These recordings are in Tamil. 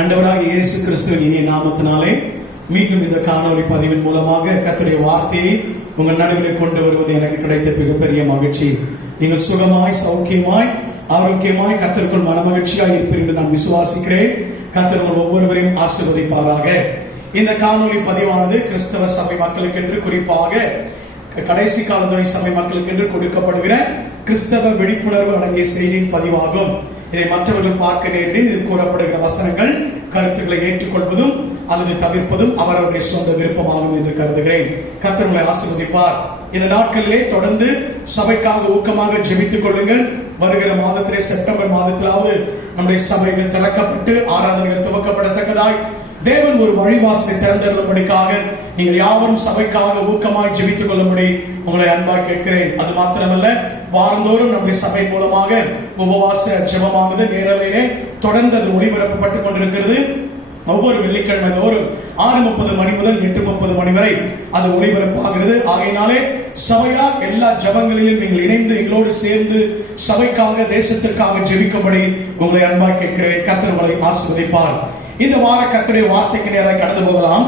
ஆண்டவராகிய இயேசு கிறிஸ்துவின் இனிய நாமத்தினாலே மீண்டும் இந்த காணொளி பதிவின் மூலமாக கர்த்தருடைய வார்த்தையை உங்கள் நடுவிலே கொண்டு வருவது எனக்கு கிடைத்த மிகப்பெரிய மகிழ்ச்சி. நீங்கள் சுகமாய், சௌக்கியமாய், ஆரோக்கியமாய், கர்த்தருக்குள் மனமகிழ்ச்சியாய் இருப்பீர்கள் என்று நான் விசுவாசிக்கிறேன். கர்த்தர் உங்கள் ஒவ்வொருவரையும் ஆசீர்வதிப்பாராக. இந்த காணொளி பதிவானது கிறிஸ்தவ சபை மக்களுக்கென்று, குறிப்பாக கடைசி காலத்துறை சபை மக்களுக்கென்று கொடுக்கப்படுகிற கிறிஸ்தவ விழிப்புணர்வு அடங்கிய செய்தியின் பதிவாகும். இதை மற்றவர்கள் பார்க்க நேரிடில் இதில் கூறப்படுகிற வசனங்கள், கருத்துக்களை ஏற்றுக்கொள்வதும் அல்லது தவிர்ப்பதும் அவரவருடைய சொந்த விருப்பமாகும் என்று கருதுகிறேன். கர்த்தர் உங்களை ஆசீர்வதிப்பார். இந்த நாட்களிலே தொடர்ந்து சபைக்காக ஊக்கமாக ஜெபித்துக் கொள்ளுங்கள். வருகிற மாதத்திலே, செப்டம்பர் மாதத்திலாவது நம்முடைய சபைகள் திறக்கப்பட்டு ஆராதனைகள் துவக்கப்படத்தக்கதாய் தேவன் ஒரு வழிவாசலை திறந்தருளும்படிக்காக நீங்கள் யாவரும் சபைக்காக ஊக்கமாய் ஜெபித்துக் கொள்ளும்படி உங்களை அன்பாய் கேட்கிறேன். அது மாத்திரமல்ல, வாரந்தோறும் நம்முடைய சபை மூலமாக உபவாச ஜெபமானது நேரலையிலே தொடர்ந்து அது ஒளிபரப்பப்பட்டுக் கொண்டிருக்கிறது. ஒவ்வொரு வெள்ளிக்கிழமை தோறும் 6:30 மணி முதல் 8:30 மணி வரை அது ஒளிபரப்பாகிறது. ஆகையினாலே சபையார் எல்லா ஜெபங்களிலும் நீங்கள் இணைந்து எங்களோடு சேர்ந்து சபைக்காக, தேசத்திற்காக ஜெபிக்கும்படி உங்களை அன்பாய் கேட்கிறேன். கர்த்தர் உங்களை ஆசீர்வதிப்பார். இந்த வார கர்த்தருடைய வார்த்தைக்கு நேராக கடந்து போகலாம்.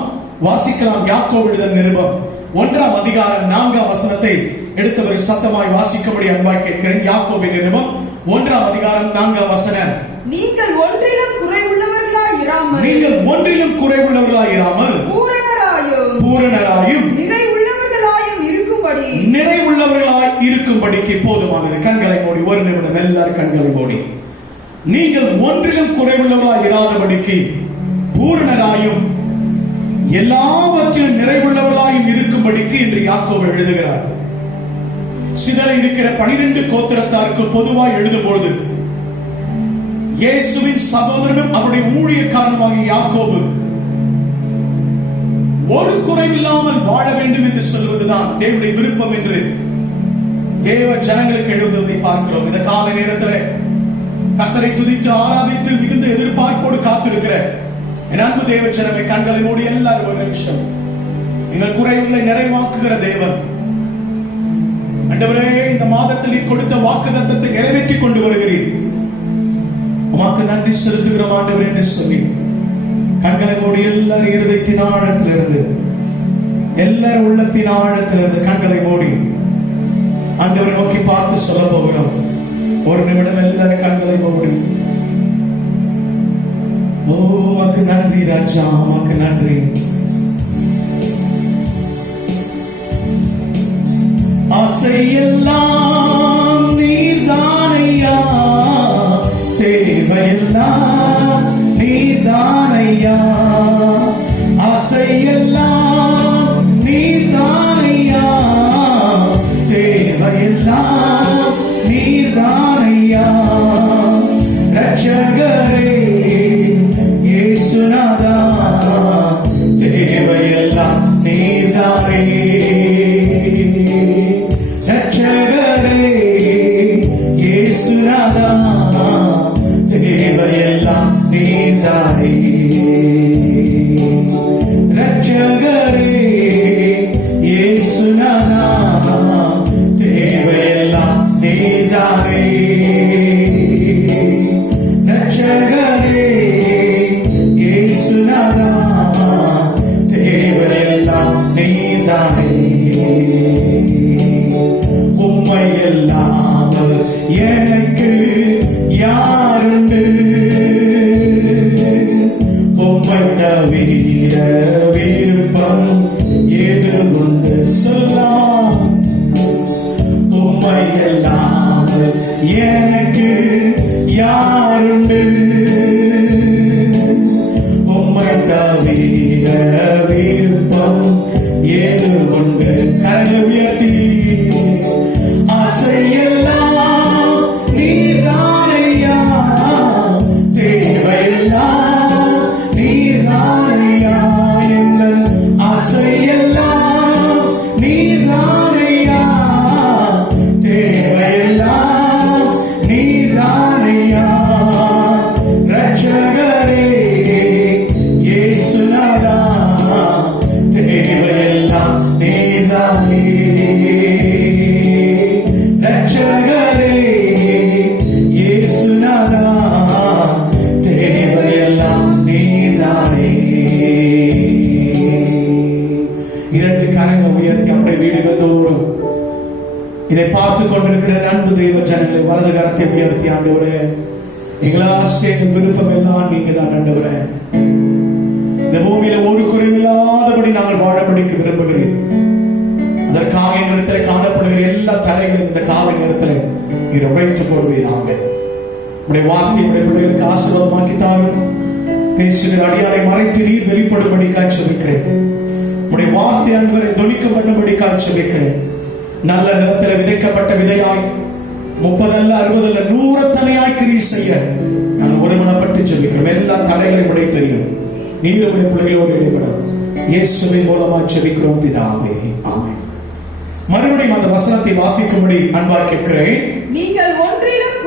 வாசிக்கலாம். யாக்கோபு எழுதின நிருபம் 1ஆம் அதிகாரம் 4ஆம் வசனத்தை எடுத்தவரை சத்தமாய் வாசிக்கும்படி அன்பாய் கேட்கிறேன். யாக்கோபின் நிருபம் 1ஆம் அதிகாரம் 4ஆம் வசனம். நீங்கள் ஒன்றிலும் குறைவுள்ளவர்களாய் இராமல் பூரணராயும் நிறைவுள்ளவர்களாய் இருக்கும்படிக்கு போதுமானது. கண்களை மூடி ஒரு நிமிடம் எல்லாரும் கண்களை மூடி. நீங்கள் ஒன்றிலும் குறைவுள்ளவர்களாய் இராதபடிக்கு பூரணராயும் எல்லாவற்றிலும் நிறைவுள்ளவர்களாயும் இருக்கும்படிக்கு என்று யாக்கோபு எழுதுகிறார். சிதற இருக்கிற 12 கோத்திரத்தாருக்கு பொதுவாய் எழுதும்போது இயேசுவின் சகோதரனும் அவருடைய ஊழிய காரணமாக யாக்கோபு ஒரு குறைவில்லாமல் வாழ வேண்டும் என்று சொல்வதுதான் தேவனுடைய விருப்பம் என்று தேவ ஜனங்களுக்கு எழுதுவதை பார்க்கிறோம். இந்த கால நேரத்தில் கர்த்தரை துதித்து ஆராதித்து மிகுந்த எதிர்பார்ப்போடு காத்திருக்கிற என் அன்பு தேவ ஜனமே, கண்களை மூடி எல்லாரும் ஒரு நிமிஷம். நீங்கள் குறைவுகளை நிறைவாக்குகிற தேவன். ஆண்டவரே, இந்த மாதத்தில் கொடுத்த வாக்குத்தத்தத்தை நிறைவேற்றி கொண்டு வருகிறீர். உமக்கு நன்றி செலுத்துகிறோம் ஆண்டவரே என்று சொல்லி கண்களை மூடி எல்லாரும் இருதயத்தின் ஆழத்திலிருந்து, எல்லாரும் உள்ளத்தின் ஆழத்திலிருந்து கண்களை மூடி ஆண்டவரை நோக்கி பார்த்து சொல்ல போகிறோம். ஒரு நிமிடம் எல்லாரும் கண்களை மூடி. ஓ, உமக்கு நன்றி ராஜா, உமக்கு நன்றி. ஆசையெல்லாம் நீர்தானையா, தேவையெல்லாம் நீர்தானையா. ஆசையெல்லாம் நீர்தானையா, தேவையெல்லாம் நீர்தானையா. ரட்சகரே இயேசுநாதா, தேவையெல்லாம் நீர்தானே. ரட்சகரே இயேசுநாதா, தேவையெல்லாம் நீர்தானே. ரட்சகரே இயேசுநாதா, தேவையெல்லாம் நீர்தானே. ரட்சகரே இயேசுநாதா, தேவையெல்லாம் நீர்தானே. உம்மை இல்லாமல் எனக்கு யாருண்டு? உம்மை தவிர விருப்பம் எது உண்டு? சொல்லலாம். உம்மை இல்லாமல் எனக்கு யாருண்டு? உம்மை தவிர விருப்பம் எது உண்டு? கரங்களை உயர்த்தி. ஆசையெல்லாம் நீர்தானையா, தேவையெல்லாம் நீர்தானையா. எங்கள் ஆசையெல்லாம் நீர்தானையா, தேவையெல்லாம் இதை பார்த்து கொண்டிருக்கிற அன்பு தெய்வ ஜனங்களை வலது கரத்தை உயர்த்தி ஆண்டவரே, எங்கள் ஆசை எங்கள் விருப்பம் எல்லாம் நீங்க தான் ஆண்டவரே. இந்த பூமியில ஒரு குறைவில்லாதபடி நாங்கள் வாழபடிக்கு விரும்புகிறேன். அதற்காக எங்களிடத்தில் காணப்படுகிற எல்லா தடைகளும் இந்த காலை நேரத்தில் நீர் உடைத்து போடுவீராக. உடைய வார்த்தை உடைய பிள்ளைகளுக்கு ஆசீர்வாதமாக்கி தாரும். பேசுகிற அடியாரை மறைத்து நீர் வெளிப்படும்படி காய்ச்சலிக்கிறேன். உடைய வார்த்தை அன்பரை தொனிக்க பண்ணும்படி காய்ச்சலிக்கிறேன். நல்ல நிலத்தில் விதைக்கப்பட்ட விதையாய் 30 அல்ல 60 அல்ல 100 தனையாய் கிரியை செய்ய நாங்கள் ஒருமனப்பட்டு ஜெபிக்கிறோம். எல்லா தடைகளையும் உடைய தெரியும். நீர் உடைய பிள்ளைகளோடு இடைபடும் இயேசுவின் மூலமா ஜெபிக்கிறோம் பிதாவே, ஆமென். மறுபடியும் அந்த வசனத்தை வாசிக்கும்படி அன்பாய் கேட்கிறேன். நீங்கள் ஒன்றிலும்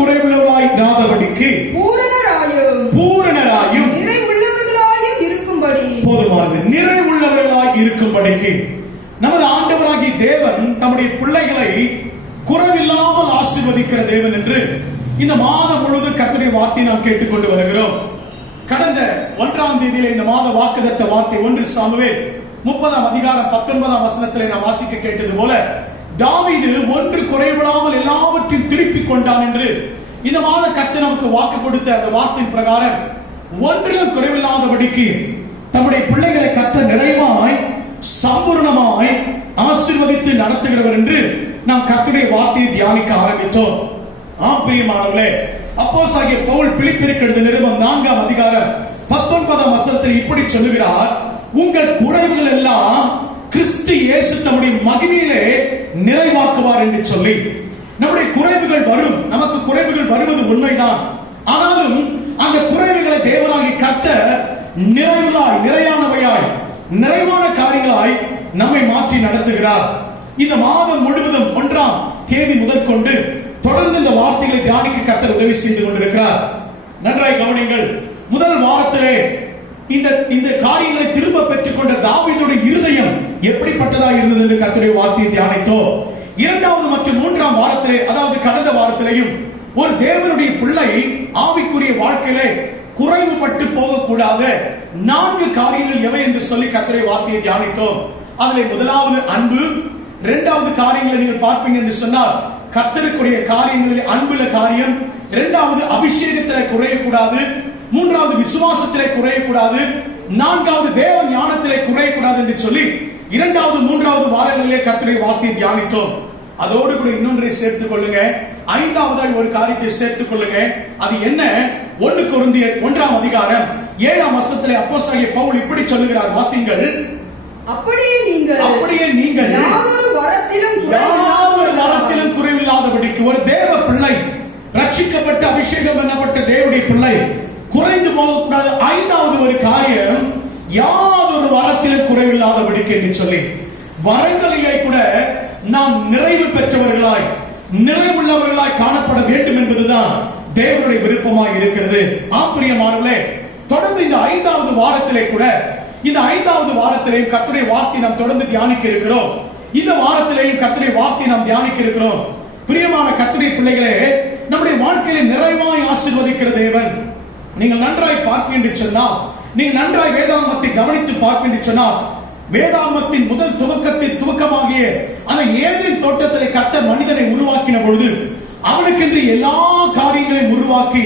குறைவுள்ளவர்களாய் இராதபடிக்கு பூரணராயும் நிறைவுள்ளவர்களாயும் இருக்கும்படி. போதுமானது. நிறைவுள்ளவர்களாய் இருக்கும்படிக்கு நமது ஆண்டவராகிய தேவன் தம்முடைய பிள்ளைகளை குறைவில்லாமல் ஆசீர்வதிக்கிற தேவன் என்று இந்த மாதம் முழுவதும் கர்த்தருடைய வார்த்தையை நாம் கேட்டுக்கொண்டு வருகிறோம். கடந்த 1ஆம் தேதியில இந்த மாத வாக்குத்தத்த வார்த்தை 1 சாமுவேல் 30ஆம் அதிகாரம் 19ஆம் வசனத்திலே நாம் வாசிக்க கேட்டது போல, தாவீது ஒன்று குறைவிடாமல் எல்லாவற்றையும் திருப்பிக் கொண்டான் என்று இந்த மாத கர்த்தர் நமக்கு வாக்கு கொடுத்த அந்த வார்த்தையின் பிரகாரம் ஒன்றிலும் குறைவில்லாதபடிக்கு தம்முடைய பிள்ளைகளை கர்த்தர் நிறைவாய் சம்பூர்ணமாய் ஆசீர்வதித்து நடத்துகிறவர் என்று நாம் கர்த்தருடைய வார்த்தையை தியானிக்க ஆரம்பித்தோம். பிரியமானவர்களே, அப்போஸ்தலனாகிய பவுல் பிலிப்பியருக்கு எழுதிய நிருபம் 4ஆம் அதிகாரம் 19ஆம் வசனத்தில் இப்படி சொல்லுகிறார், உங்கள் குறைவுகள் எல்லாம் கிறிஸ்து இயேசு தம்முடைய மகிமையிலே நிறைவாக்குவார் என்று சொல்லி. நம்முடைய குறைவுகள் வரும், நமக்கு குறைவுகள் வருவது உண்மைதான். ஆனாலும் அந்த குறைவுகளை தேவனாகிய கர்த்தர் நிறைவுகளாய், நிறையானவையாய், நிறைவான காரியங்களாய் நம்மை மாற்றி நடத்துகிறார். இந்த மாதம் முழுவதும் 1ஆம் தேதி முதற்கொண்டு தொடர்ந்து இந்த வார்த்தைகளை தியானிக்க கர்த்தர் உதவி செய்து கொண்டிருக்கிறார். நன்றாய் கவனிங்கள். முதல் வாரத்திலே இந்த காரியங்களை திரும்ப பெற்றுக் கொண்ட தாவீதுடைய இருதயம் எப்படிப்பட்டதாக இருந்தது என்று கர்த்தருடைய வார்த்தையை தியானித்தோம். 2வது மற்றும் 3ஆம் வாரத்திலே, அதாவது கடந்த வாரத்திலேயும், ஒரு தேவனுடைய பிள்ளை ஆவிக்குரிய வாழ்க்கையிலே குறைவுபட்டு போகக்கூடாத 4 காரியங்கள் எவை என்று சொல்லி கர்த்தருடைய வார்த்தையை தியானித்தோம். அதிலே முதலாவது அன்பு, 2வது காரியங்களை நீங்கள் பார்ப்பீங்க என்று சொன்னால் கர்த்தருக்குரிய காரியங்களில் அன்புள்ள காரியம், 2வது அபிஷேகத்திலே குறையக்கூடாது, 3வது விசுவாசத்திலே குறையக்கூடாது, 4வது தேவ ஞானத்திலே குறையக்கூடாது என்று சொல்லி 2வது 3வது வாரங்களிலே கர்த்தருடைய வார்த்தையை தியானித்தோம். அதோடு கூட இன்னொன்றை சேர்த்துக் கொள்ளுங்க. 5வதாய் ஒரு காரியத்தை சேர்த்துக் கொள்ளுங்க. அது என்ன? 1 கொரிந்தியர் 1ஆம் அதிகாரம் 7ஆம் வசனத்திலே அப்போஸ்தலனாகிய பவுல் இப்படி சொல்லுகிறார், வாசிங்கள். அப்படியே நீங்கள் யாதொரு வரத்திலும் குறைவில்லாதபடிக்கு, ஒரு தேவ பிள்ளை, ரட்சிக்கப்பட்ட அபிஷேகம் பண்ணப்பட்ட தேவனுடைய பிள்ளை குறைந்து போகக்கூடாது. 5வது ஒரு காரியம், யாதொரு வரத்திலும் குறைவில்லாதபடிக்கு என்று சொல்லி, வரங்களிலே கூட நாம் நிறைவு பெற்றவர்களாய், நிறைவுள்ளவர்களாய் காணப்பட வேண்டும் என்பதுதான் தேவனுடைய விருப்பமாய் இருக்கிறது. பிரியமானவர்களே, தொடர்ந்து இந்த 5வது வாரத்திலே கூட, இந்த 5வது வாரத்திலேயும் கர்த்தருடைய வார்த்தை நாம் தொடர்ந்து தியானிக்க இருக்கிறோம். இந்த வாரத்திலேயும் கர்த்தருடைய வார்த்தை நாம் தியானிக்க இருக்கிறோம். பிரியமான கர்த்தருடைய பிள்ளைகளே, நம்முடைய வாழ்க்கையில நிறைவாய் ஆசீர்வதிக்கிற தேவன். நீங்கள் நன்றாய் பார்ப்பீங்க என்று சொன்னால், நீங்கள் நன்றாய் வேதாகமத்தை கவனித்து பார்ப்பீங்க என்று சொன்னால், வேதாகமத்தின் முதல் துவக்கமாகிய அந்த ஏதேன் தோட்டத்திலே கர்த்தர் மனிதனை உருவாக்கின பொழுது அவனுக்கென்று எல்லா காரியங்களையும் உருவாக்கி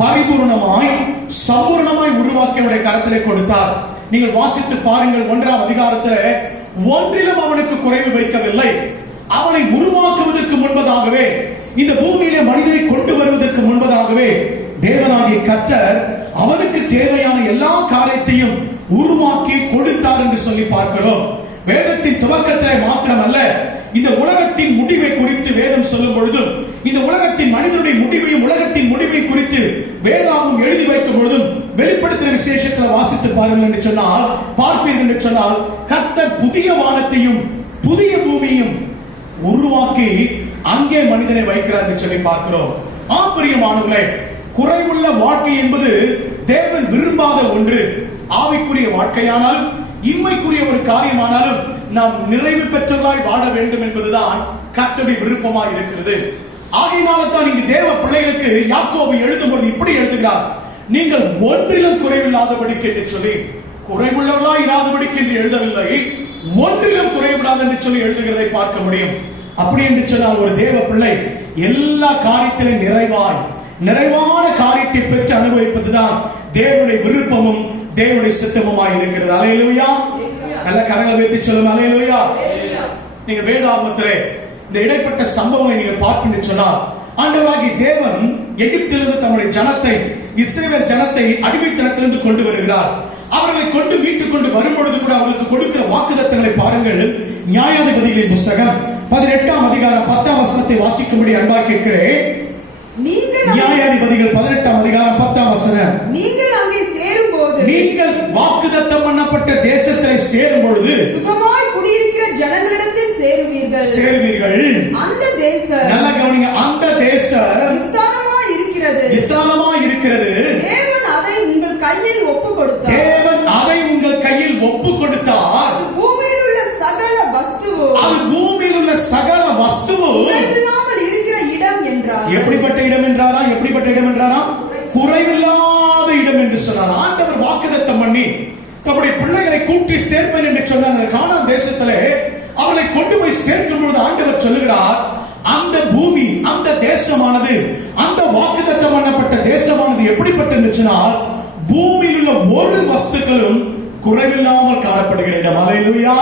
பரிபூர்ணமாய் சம்பூர்ணமாய் உருவாக்கி அவனுடைய கரத்திலே கொடுத்தார். நீங்கள் வாசித்து பாருங்கள். 1ஆம் அதிகாரத்திலே ஒன்றிலும் அவனுக்கு குறைவு வைக்கவில்லை. அவனை உருவாக்குவதற்கு முன்பதாகவே, இந்த பூமியிலே மனிதனை கொண்டு வருவதற்கு முன்பதாகவே தேவனாகிய கர்த்தர் அவனுக்கு தேவையான எல்லா காரியத்தையும் உருவாக்கி கொடுத்தார் என்று சொல்லி பார்க்கிறோம். வேதத்தின் துவக்கத்திலே மாத்திரமல்ல, இந்த உலகத்தின் முடிவை குறித்து வேதம் சொல்லும் பொழுதும், இந்த உலகத்தின் மனிதனுடைய முடிவையும் உலகத்தின் முடிவை குறித்து வேதாகம் எழுதி வைக்கும் பொழுதும் வெளிப்படுத்தின விசேஷத்தில் வாசித்து பாருங்கள் என்று சொன்னால், பார்ப்பீர்கள் என்று சொன்னால், கர்த்தர் புதிய வானத்தையும் புதிய பூமியையும் உருவாக்கி அங்கே மனிதனை வைக்கிறார் என்று சொல்லி பார்க்கிறோம். பிரியமானவர்களே, குறைவுள்ள வாழ்க்கை என்பது தேவன் விரும்பாத ஒன்று. ஆவிக்குரிய வாழ்க்கையானாலும் இம்மைக்குரிய ஒரு காரியமானாலும் நாம் நிறைவு பெற்றவர்களாய் வாழ வேண்டும் என்பதுதான் கர்த்தருடைய விருப்பமாய் இருக்கிறது. ஆகையினால தான் இங்கு தேவ பிள்ளைகளுக்கு யாக்கோபு எழுதும் பொழுது இப்படி எழுதுகிறார், நீங்கள் ஒன்றிலும் குறைவில்லாதபடிக்கு என்று சொல்லி, குறைவுள்ளவர்களாய் இராதபடிக்கு என்று எழுதவில்லை, ஒன்றிலும் குறைவிடாது என்று சொல்லி எழுதுகிறதை பார்க்க முடியும். அப்படி என்று சொன்னால் ஒரு தேவ பிள்ளை எல்லா காரியத்திலும் நிறைவான காரியத்தை பெற்று அனுபவிப்பதுதான் தேவனுடைய விருப்பமும் தேவனுடைய சித்தமுமாய் இருக்கிறது. அல்லேலூயா. நல்ல கரங்களை வைத்து சொல்லுங்க அல்லேலூயா. நீங்க வேதாகமத்திலே இந்த இடைப்பட்ட சம்பவங்களை நீங்கள் பார்க்கணும்னு சொன்னால், ஆண்டவராகிய தேவன் எகிப்திலிருந்து தம்முடைய ஜனத்தை, இஸ்ரவேல் ஜனத்தை அடிமைத்தனத்திலிருந்து கொண்டு வருகிறார். அவர்களை கொண்டு மீட்டுக் கொண்டு வரும்பொழுது கூட அவர்களுக்கு கொடுக்கிற வாக்குத்தத்தங்களை பாருங்கள். நியாயாதிபதிகளின் புஸ்தகம் 18ஆம் அதிகாரம் 10ஆம் வசனத்தை வாசிக்கும்படி அன்பாய் கேட்கிறேன். நியாயாதிபதிகள் 18ஆம் அதிகாரம் 10ஆம் வசனம். நீங்கள் அங்கே சேரும்போது, நீங்கள் வாக்குத்தத்தம் பண்ணப்பட்ட தேசத்தில் சேரும் பொழுது சுகமாய் குடியிருக்கிற ஜனங்களிடத்தில் சேருவீர்கள். அந்த தேசம், நல்ல கவனிங்க, அந்த தேசம் விசாலமாய் இருக்கிறது. தேவன் அதை உங்கள் கையில் ஒப்பு கொடுத்தார். அது பூமியில் உள்ள சகல வஸ்துவும் குறைவில்லாமல் இருக்கிற இடம் என்றார். எப்படிப்பட்ட இடம் என்றாரா? குறைவில்லாத இடம் என்று சொன்னார். ஆண்டவர் வாக்குத்தத்தம் பண்ணி தம்முடைய பிள்ளைகளை கூட்டி சேர்ப்பேன் என்று சொன்னார். அந்த கானான் தேசத்திலே அவளை கொண்டு போய் சேர்க்கும் பொழுது ஆண்டவர் சொல்லுகிறார், அந்த பூமி, அந்த தேசமானது, அந்த வாக்குத்தத்தம் பண்ணப்பட்ட தேசமானது எப்படிப்பட்ட என்று சொன்னால், பூமியில் உள்ள ஒரு வஸ்துக்களும் குறைவில்லாமல் காணப்படுகிற இடம். அல்லேலூயா,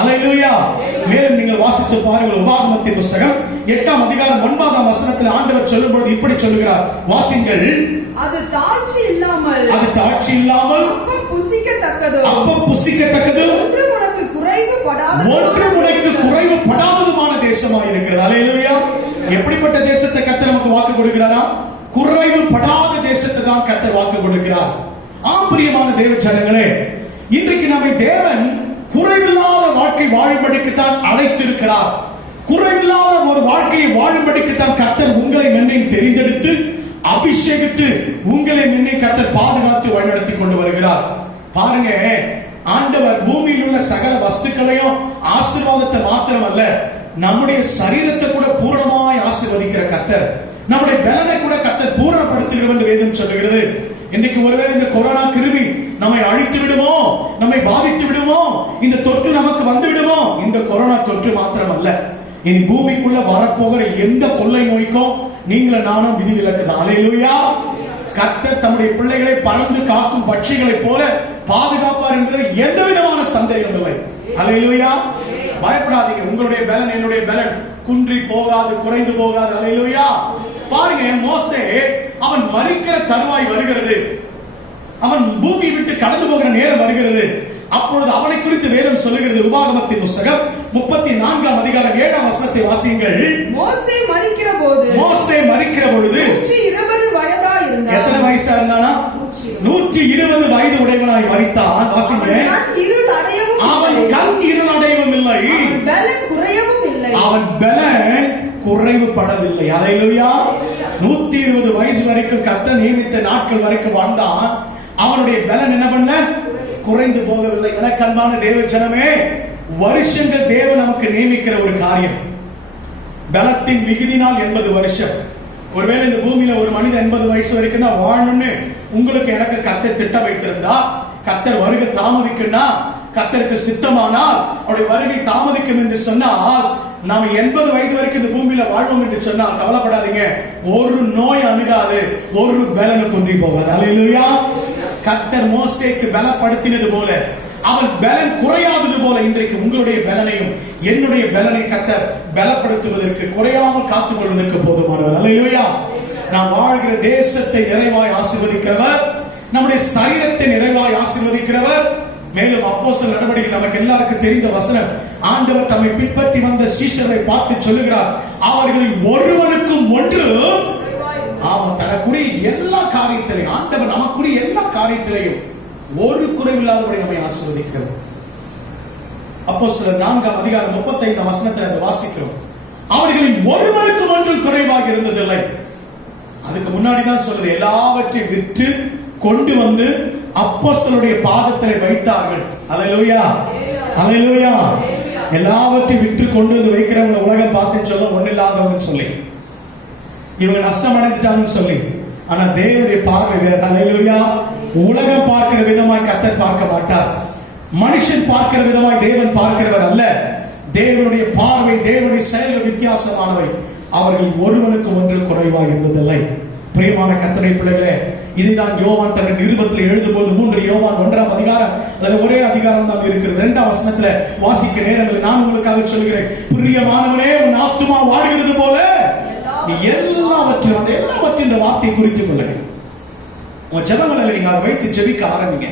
அல்லேலூயா. மேலும் நீங்கள் வாசித்து பாருங்கள். உபாகமத்தின் புஸ்தகம் 8ஆம் அதிகாரம் 9ஆம் வசனத்தில் ஆண்டவர் சொல்லும் பொழுது இப்படி சொல்லுகிறார், வாசிங்கள். அது தாட்சி இல்லாமல் அப்பம் புசிக்கத்தக்கது ஒன்று உனக்கு குறைவுபடாததுமான தேசமாக இருக்கிறது. அல்லேலூயா. எப்படிப்பட்ட தேசத்தை கர்த்தர் நமக்கு வாக்கு கொடுக்கிறாரா? குறைவுபடாத தேசத்தை தான் கர்த்தர் வாக்கு கொடுக்கிறார். பிரியமான தேவ ஜனங்களே, இன்றைக்கு நம்மை தேவன் குறைவில்லாத வாழ்க்கை வாழும்படிக்குத்தான் அழைத்திருக்கிறார். குறைவில்லாத ஒரு வாழ்க்கையை வாழும்படிக்குத்தான் கர்த்தர் உங்களை மென்னையும் தெரிந்தெடுத்து அபிஷேகித்து உங்களை முன்னே கர்த்தர் பாதுகாத்து வழிநடத்தி கொண்டு வருகிறார். பாருங்க, ஆண்டவர் பூமியில் உள்ள சகல வஸ்துக்களையும் ஆசீர்வாதத்தை மாத்திரமல்ல, நம்முடைய சரீரத்தை கூட பூரணமாய் ஆசீர்வதிக்கிற கர்த்தர், நம்முடைய பலனை கூட கர்த்தர் பூரணப்படுத்துகிறவர் என்று வேதம் சொல்லுகிறது. இன்னைக்கு ஒருவேளை இந்த கொரோனா கிருமி நம்மை அழித்து விடுமோ, நம்மை பாதித்து விடுமோ, இந்த தொற்று நமக்கு வந்து விடுமோ, இந்த கொரோனா தொற்று மாத்திரமல்ல, இனி பூமிக்குள்ள வரப்போகிற எந்த கொள்ளை நோய்க்கும் நீங்களும் நானும் விதிவிலக்குதான். அல்லேலூயா. கர்த்தர் தம்முடைய பிள்ளைகளை பறந்து காக்கும் பட்சிகளைப் போல பாதுகாப்பார் என்பதில் எந்த விதமான சந்தேகம் இல்லை. அல்லேலூயா. பயப்படாதீங்க. உங்களுடைய பலன், என்னுடைய பலன் குன்றி போகாது, குறைந்து போகாது. அல்லேலூயா. பாருங்க, மோசே அவன் மரிக்கிற தருவாய் வருகிறது, அவன் பூமி விட்டு கடந்து போகிற நேரம் வருகிறது. அப்பொழுது அவனை குறித்து வேதம் சொல்லுகிறது. உபாகமத்தின் புஸ்தகம் 34ஆம் அதிகாரம் 7ஆம் வசனத்தை வாசியுங்கள். மோசே மரிக்கிற பொழுது 120 வயதா இருந்தான். எத்தனை வயசா இருந்தானா? 120 வயது உடையவனாய் மரித்தான். வாசிங்க. அவன் கண் இருள் அடையவும் இல்லை, அவன் பலன் குறைவுபடவில்லை. அல்லேலூயா. 120 வயசு வரைக்கும் கர்த்தர் நியமித்த நாட்கள் வரைக்கும் வாழ்ந்தான். அவனுடைய பலன் என்ன பண்ண? குறைந்து போகவில்லை. எனக்கு அன்பான தேவ ஜனமே, வருஷங்கள் தேவன் நமக்கு நியமிக்கிற ஒரு காரியம். பலத்தின் மிகுதினால் 80 வருஷம். ஒருவேளை இந்த பூமியில ஒரு மனிதன் 80 வயசு வரைக்கும் தான் வாழணும்னு உங்களுக்கு எனக்கு கர்த்தர் திட்டம் வைத்திருந்தா, கர்த்தர் வருகை தாமதிக்குன்னா, கர்த்தருக்கு சித்தமானால் அவருடைய வருகை தாமதிக்கும் என்று சொன்னால், நாம 80 வயது வரைக்கும் இந்த பூமியில வாழ்வோம் என்று சொன்னால் கவலைப்படாதீங்க, ஒரு நோய் அணுகாது, ஒரு பலனு குன்றி போகாது. அல்லேலூயா. கர்த்தர் மோசேக்கு பலப்படுத்தினது போல, அவன் பலன் குறையாதது போல, இன்றைக்கு உங்களுடைய பலனையும் என்னுடைய பலனை கர்த்தர் பலப்படுத்துவதற்கு, குறையாமல் காத்துக் கொள்வதற்கு போதுமானவர். அல்லேலூயா. நாம் வாழ்கிற தேசத்தை நிறைவாய் ஆசீர்வதிக்கிறவர், நம்முடைய சரீரத்தை நிறைவாய் ஆசீர்வதிக்கிறவர். மேலும் அப்போஸ்தலர் நடவடிக்கை நமக்கு எல்லாருக்கும் தெரிந்த வசனம், ஆண்டவர் தம்மை பின்பற்றி வந்த சீஷரை பார்த்து சொல்லுகிறார், அவர்களில் ஒருவனுக்கும் ஒன்று, அவன் தனக்குரிய எல்லா காரியத்திலையும், ஆண்டவர் நமக்குரிய எல்லா காரியத்திலையும் ஒரு குறைவில்லாதபடி நம்மை ஆசீர்வதிக்கிறோம். அப்போஸ்தலர் 4ஆம் அதிகாரம் 35ஆம் வசனத்தை வாசிக்கிறோம். அவர்களில் ஒருவனுக்கும் ஒன்று குறைவாக இருந்ததில்லை. அதுக்கு முன்னாடி தான் சொல்றது, எல்லாவற்றையும் விற்று கொண்டு வந்து அப்போஸ்தலருடைய பாதத்திலே வைத்தார்கள். அல்லேலூயா, அல்லேலூயா. எல்லாவற்றையும் விற்று கொண்டு வந்து வைக்கிறவங்க உலகம் பார்த்து சொல்ல ஒண்ணு இல்லாதவங்க சொல்லி, இவங்க நஷ்டம் அடைஞ்சிட்டாங்கன்னு சொல்லி. ஆனா தேவனுடைய பார்வை வேற. அல்லேலூயா. உலகம் பார்க்கிற விதமாய் கர்த்தர் பார்க்க மாட்டார். மனுஷன் பார்க்கிற விதமாய் தேவன் பார்க்கிறவர் அல்ல. தேவனுடைய பார்வை, தேவனுடைய செயல்கள் வித்தியாசமானவை. அவர்கள் ஒருவனுக்கு ஒன்று குறைவாய் இருந்ததில்லை. பிரியமான கர்த்தருடைய பிள்ளைகளே, இதுதான் யோவான் தன்னுடைய நிருபத்தில் எழுதும்போது 3 யோவான் 1ஆம் அதிகாரம், அதில் ஒரே அதிகாரம் தான் இருக்கிறது. 2ஆம் வசனத்துல வாசிக்க நேரங்களில் நான் உங்களுக்காக சொல்கிறேன், பிரியமானவனே உன் ஆத்துமா வாடுகிறது போல நீ எல்லாவற்றையும், அந்த எல்லாவற்றின் வார்த்தையை குறித்துக் கொள்ளுங்க. உங்க ஜெபங்களில் நீங்க அதை வைத்து ஜெபிக்க ஆரம்பிங்க.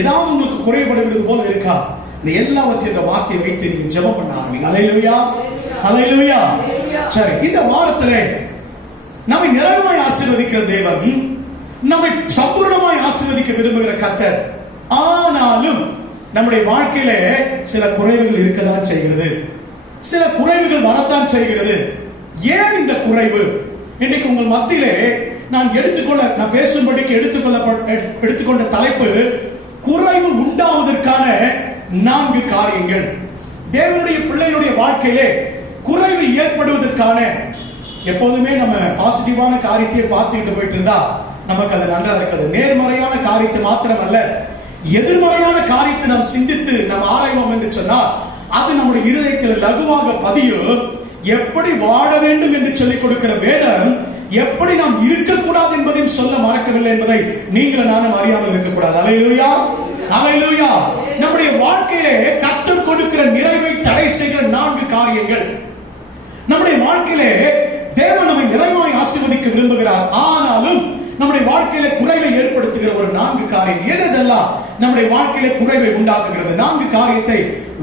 ஏதாவது உங்களுக்கு குறைபடுகிறது போல இருக்கா, இந்த எல்லாவற்றின் வார்த்தையை வைத்து நீங்க ஜெபம் பண்ண ஆரம்பிங்க. அல்லேலூயா, அல்லேலூயா. சரி, இந்த வாரத்திலே நம்மை நிறைவாய் ஆசீர்வதிக்கிற தேவன், நம்மை சம்பூர்ணமாய் ஆசீர்வதிக்க விரும்புகிற கர்த்தர். ஆனாலும் நம்முடைய வாழ்க்கையிலே சில குறைவுகள் இருக்கதான் செய்கிறது, சில குறைவுகள் வரத்தான் செய்கிறது. ஏன் இந்த குறைவு? இன்னைக்கு உங்கள் மத்தியிலே நான் பேசும்படிக்கு எடுத்துக்கொண்ட தலைப்பு, குறைவு உண்டாவதற்கான 4 காரியங்கள். தேவனுடைய பிள்ளைகளுடைய வாழ்க்கையிலே குறைவு ஏற்படுவதற்கான, எப்போதுமே நம்ம பாசிட்டிவான காரியத்தை பார்த்துக்கிட்டு போயிட்டு இருந்தா நமக்கு அது நன்றா இருக்கிறது. நேர்மறையான காரியத்தை மாத்திரம் அல்ல, எதிர்மறையான காரியத்தை நாம் சிந்தித்து நாம் ஆராய்வோம் என்று சொன்னால் அது நம்முடைய இருதயத்தில் லகுவாக பதியும். எப்படி வாழ வேண்டும் என்று சொல்லிக் கொடுக்கிற வேதம் எப்படி நாம் இருக்கக்கூடாது என்பதையும் சொல்ல மறக்கவில்லை என்பதை நீங்களும் நானும் அறியாமல் இருக்கக்கூடாது. அல்லேலூயா, அல்லேலூயா. நம்முடைய வாழ்க்கையிலே கர்த்தர் கொடுக்கிற நிறைவை தடை செய்கிற 4 காரியங்கள். நம்முடைய வாழ்க்கையிலே தேவன் நம்மை நிறைவாய் ஆசீர்வதிக்க விரும்புகிறார். ஆனாலும் நம்முடைய வாழ்க்கையில குறைவை ஏற்படுத்துகிற ஒரு 4 காரியம். எதெல்லாம் நம்முடைய வாழ்க்கையில குறைவை உண்டாக்குகிறது? 4 காரியத்தை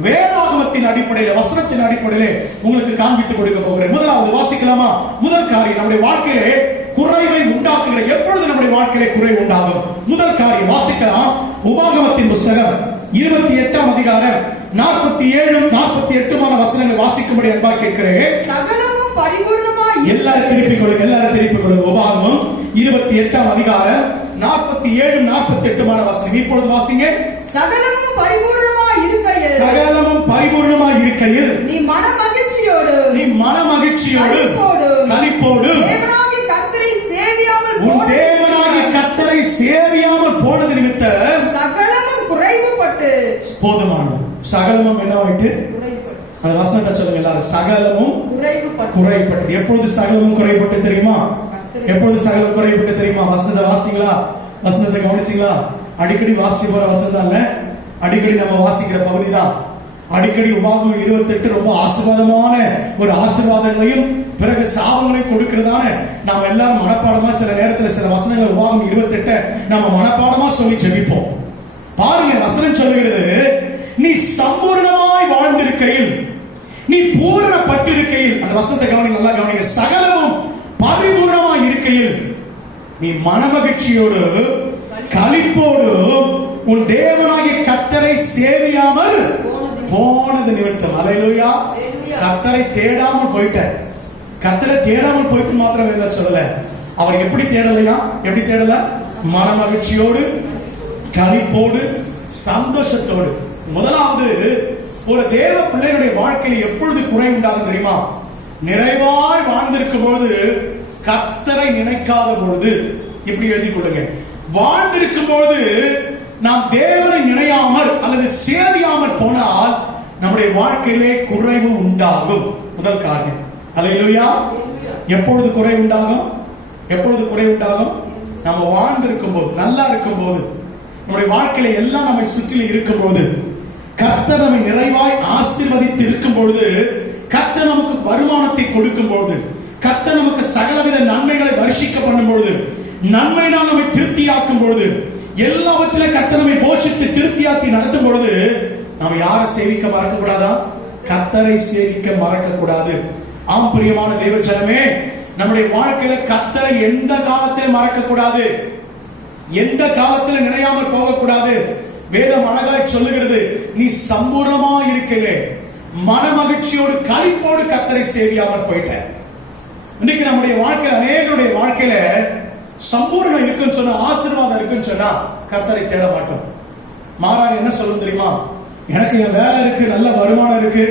வேதாகமத்தின் அடிப்படையில், வசனத்தின் அடிப்படையில் உங்களுக்கு காண்பித்துக் கொடுக்க போகிறேன். முதலாவது வாசிக்கலாமா? முதல் காரியம், நம்முடைய வாழ்க்கையிலே குறைவை உண்டாக்குகிற, எப்பொழுது நம்முடைய வாழ்க்கையிலே குறைவு உண்டாகும்? முதல் காரியம் வாசிக்கலாம். உபாகமத்தின் புத்தகம் 28ஆம் அதிகாரம் 47 48 வசனங்கள் வாசிக்கும்படி அன்பா கேட்கிறேன். சகலமும் பரிபூர்ணமாய் எல்லாரும் திருப்பிக் கொள்ளுங்க. உபாகமம் 28ஆம் அதிகாரம் 47 48 வசனம் இப்பொழுது வாசிங்க. சகலமும் பரிபூர்ணமாய் இருக்கையில் நீ மனமகிழ்ச்சியோடு களிப்போடு தேவனாகிய கர்த்தரை சேவியாமல் போனது நிமித்தம் சகலமும் குறைவுபட்டு போதுமானது. சகலமும் என்ன ஆயிட்டு? அந்த வசனத்தை சொல்லுங்க எல்லாரும். சகலமும் குறைபட்டு. எப்பொழுது சகலமும் குறைபட்டு தெரியுமா? எப்பொழுது சகலம் குறைபட்டு தெரியுமா? வசனத்தை வாசிங்களா? வசனத்தை கவனிச்சிங்களா? அடிக்கடி வாசிச்சு போற வசனம் அல்ல, அடிக்கடி நம்ம வாசிக்கிற பகுதி தான். அடிக்கடி உபாகமம் 28 ரொம்ப ஆசீர்வாதமான ஒரு ஆசீர்வாதங்களையும் பிறகு சாபங்களையும் கொடுக்கிறதான நாம எல்லாரும் மனப்பாடமா, சில நேரத்தில் சில வசனங்கள் உபாகமம் 28 நம்ம மனப்பாடமா சொல்லி ஜெபிப்போம். பாருங்க, வசனம் சொல்லுகிறது, நீ சம்பூர்ணமாய் வாழ்ந்திருக்கையில், நீ பூரணப்பட்டிருக்கையில், அந்த வசனத்தை கவனிங்க, நல்லா கவனிங்க. சகலமும் பரிபூர்ணமாய் இருக்கையில் நீ மனமகிழ்ச்சியோடு களிப்போடு உன் தேவனாகிய கர்த்தரை சேவியாமல் போனது நிமித்தம். அல்லேலூயா. கர்த்தரை தேடாமல் போயிட்ட, கர்த்தரை தேடாமல் போயிட்டு மாத்திரம் வேற சொல்லல. அவர் எப்படி தேடலைனா, எப்படி தேடல? மனமகிழ்ச்சியோடு களிப்போடு சந்தோஷத்தோடு. முதலாவது, ஒரு தேவ பிள்ளைகளுடைய வாழ்க்கையில் எப்பொழுது குறை உண்டாகும் தெரியுமா? நிறைவாய் வாழ்ந்திருக்கும் பொழுது, கர்த்தரை நினைக்காத பொழுது. இப்படி எழுதி கொள்ளுங்க. வாழ்ந்திருக்கும் பொழுது நாம் தேவனை நினையாமல் அல்லது சேவியாமல் போனால் நம்முடைய வாழ்க்கையிலே குறைவு உண்டாகும். முதல் காரியம். அல்லேலூயா. எப்பொழுது குறை உண்டாகும்? எப்பொழுது குறை உண்டாகும்? நம்ம வாழ்ந்திருக்கும் போது, நல்லா இருக்கும் போது, நம்முடைய வாழ்க்கையில எல்லாம் நம்மை சுற்றி இருக்கும் போது, கர்த்தர் நம்மை நிறைவாய் ஆசீர்வதித்து இருக்கும் பொழுது, கர்த்தர் நமக்கு வருமானத்தை கொடுக்கும் பொழுது, கர்த்தர் நமக்கு சகலவித நன்மைகளை வருஷிக்க பண்ணும் பொழுது, நன்மையினால் நம்மை திருப்தியாக்கும் பொழுது, எல்லாவற்றிலும் கர்த்தர் நம்மை போஷித்து திருப்தியாக்கி நடத்தும் பொழுது, நாம் யாரை சேவிக்க மறக்க கூடாதா? கர்த்தரை சேவிக்க மறக்க கூடாது. ஆம் பிரியமான தேவ ஜனமே, நம்முடைய வாழ்க்கையில கர்த்தரை எந்த காலத்திலும் மறக்க கூடாது, எந்த காலத்திலும் நினையாமல் போகக்கூடாது. வேதம் அழகாய் சொல்லுகிறது, நீ சம்பூர்ணமா இருக்கே, மனமகிழ்ச்சியோடு களிப்போடு கர்த்தரை சேவியாமல் போயிட்ட. இன்னைக்கு நம்முடைய வாழ்க்கையில, அநேகருடைய வாழ்க்கையில சம்பூர்ணம் இருக்குன்னு சொன்னா, ஆசீர்வாதம் இருக்குன்னு சொன்னா கர்த்தரை தேட மாட்டோம். மாறாக என்ன சொல்லும் தெரியுமா? எனக்கு என் வேலை இருக்கு, நல்ல வருமானம் இருக்கு,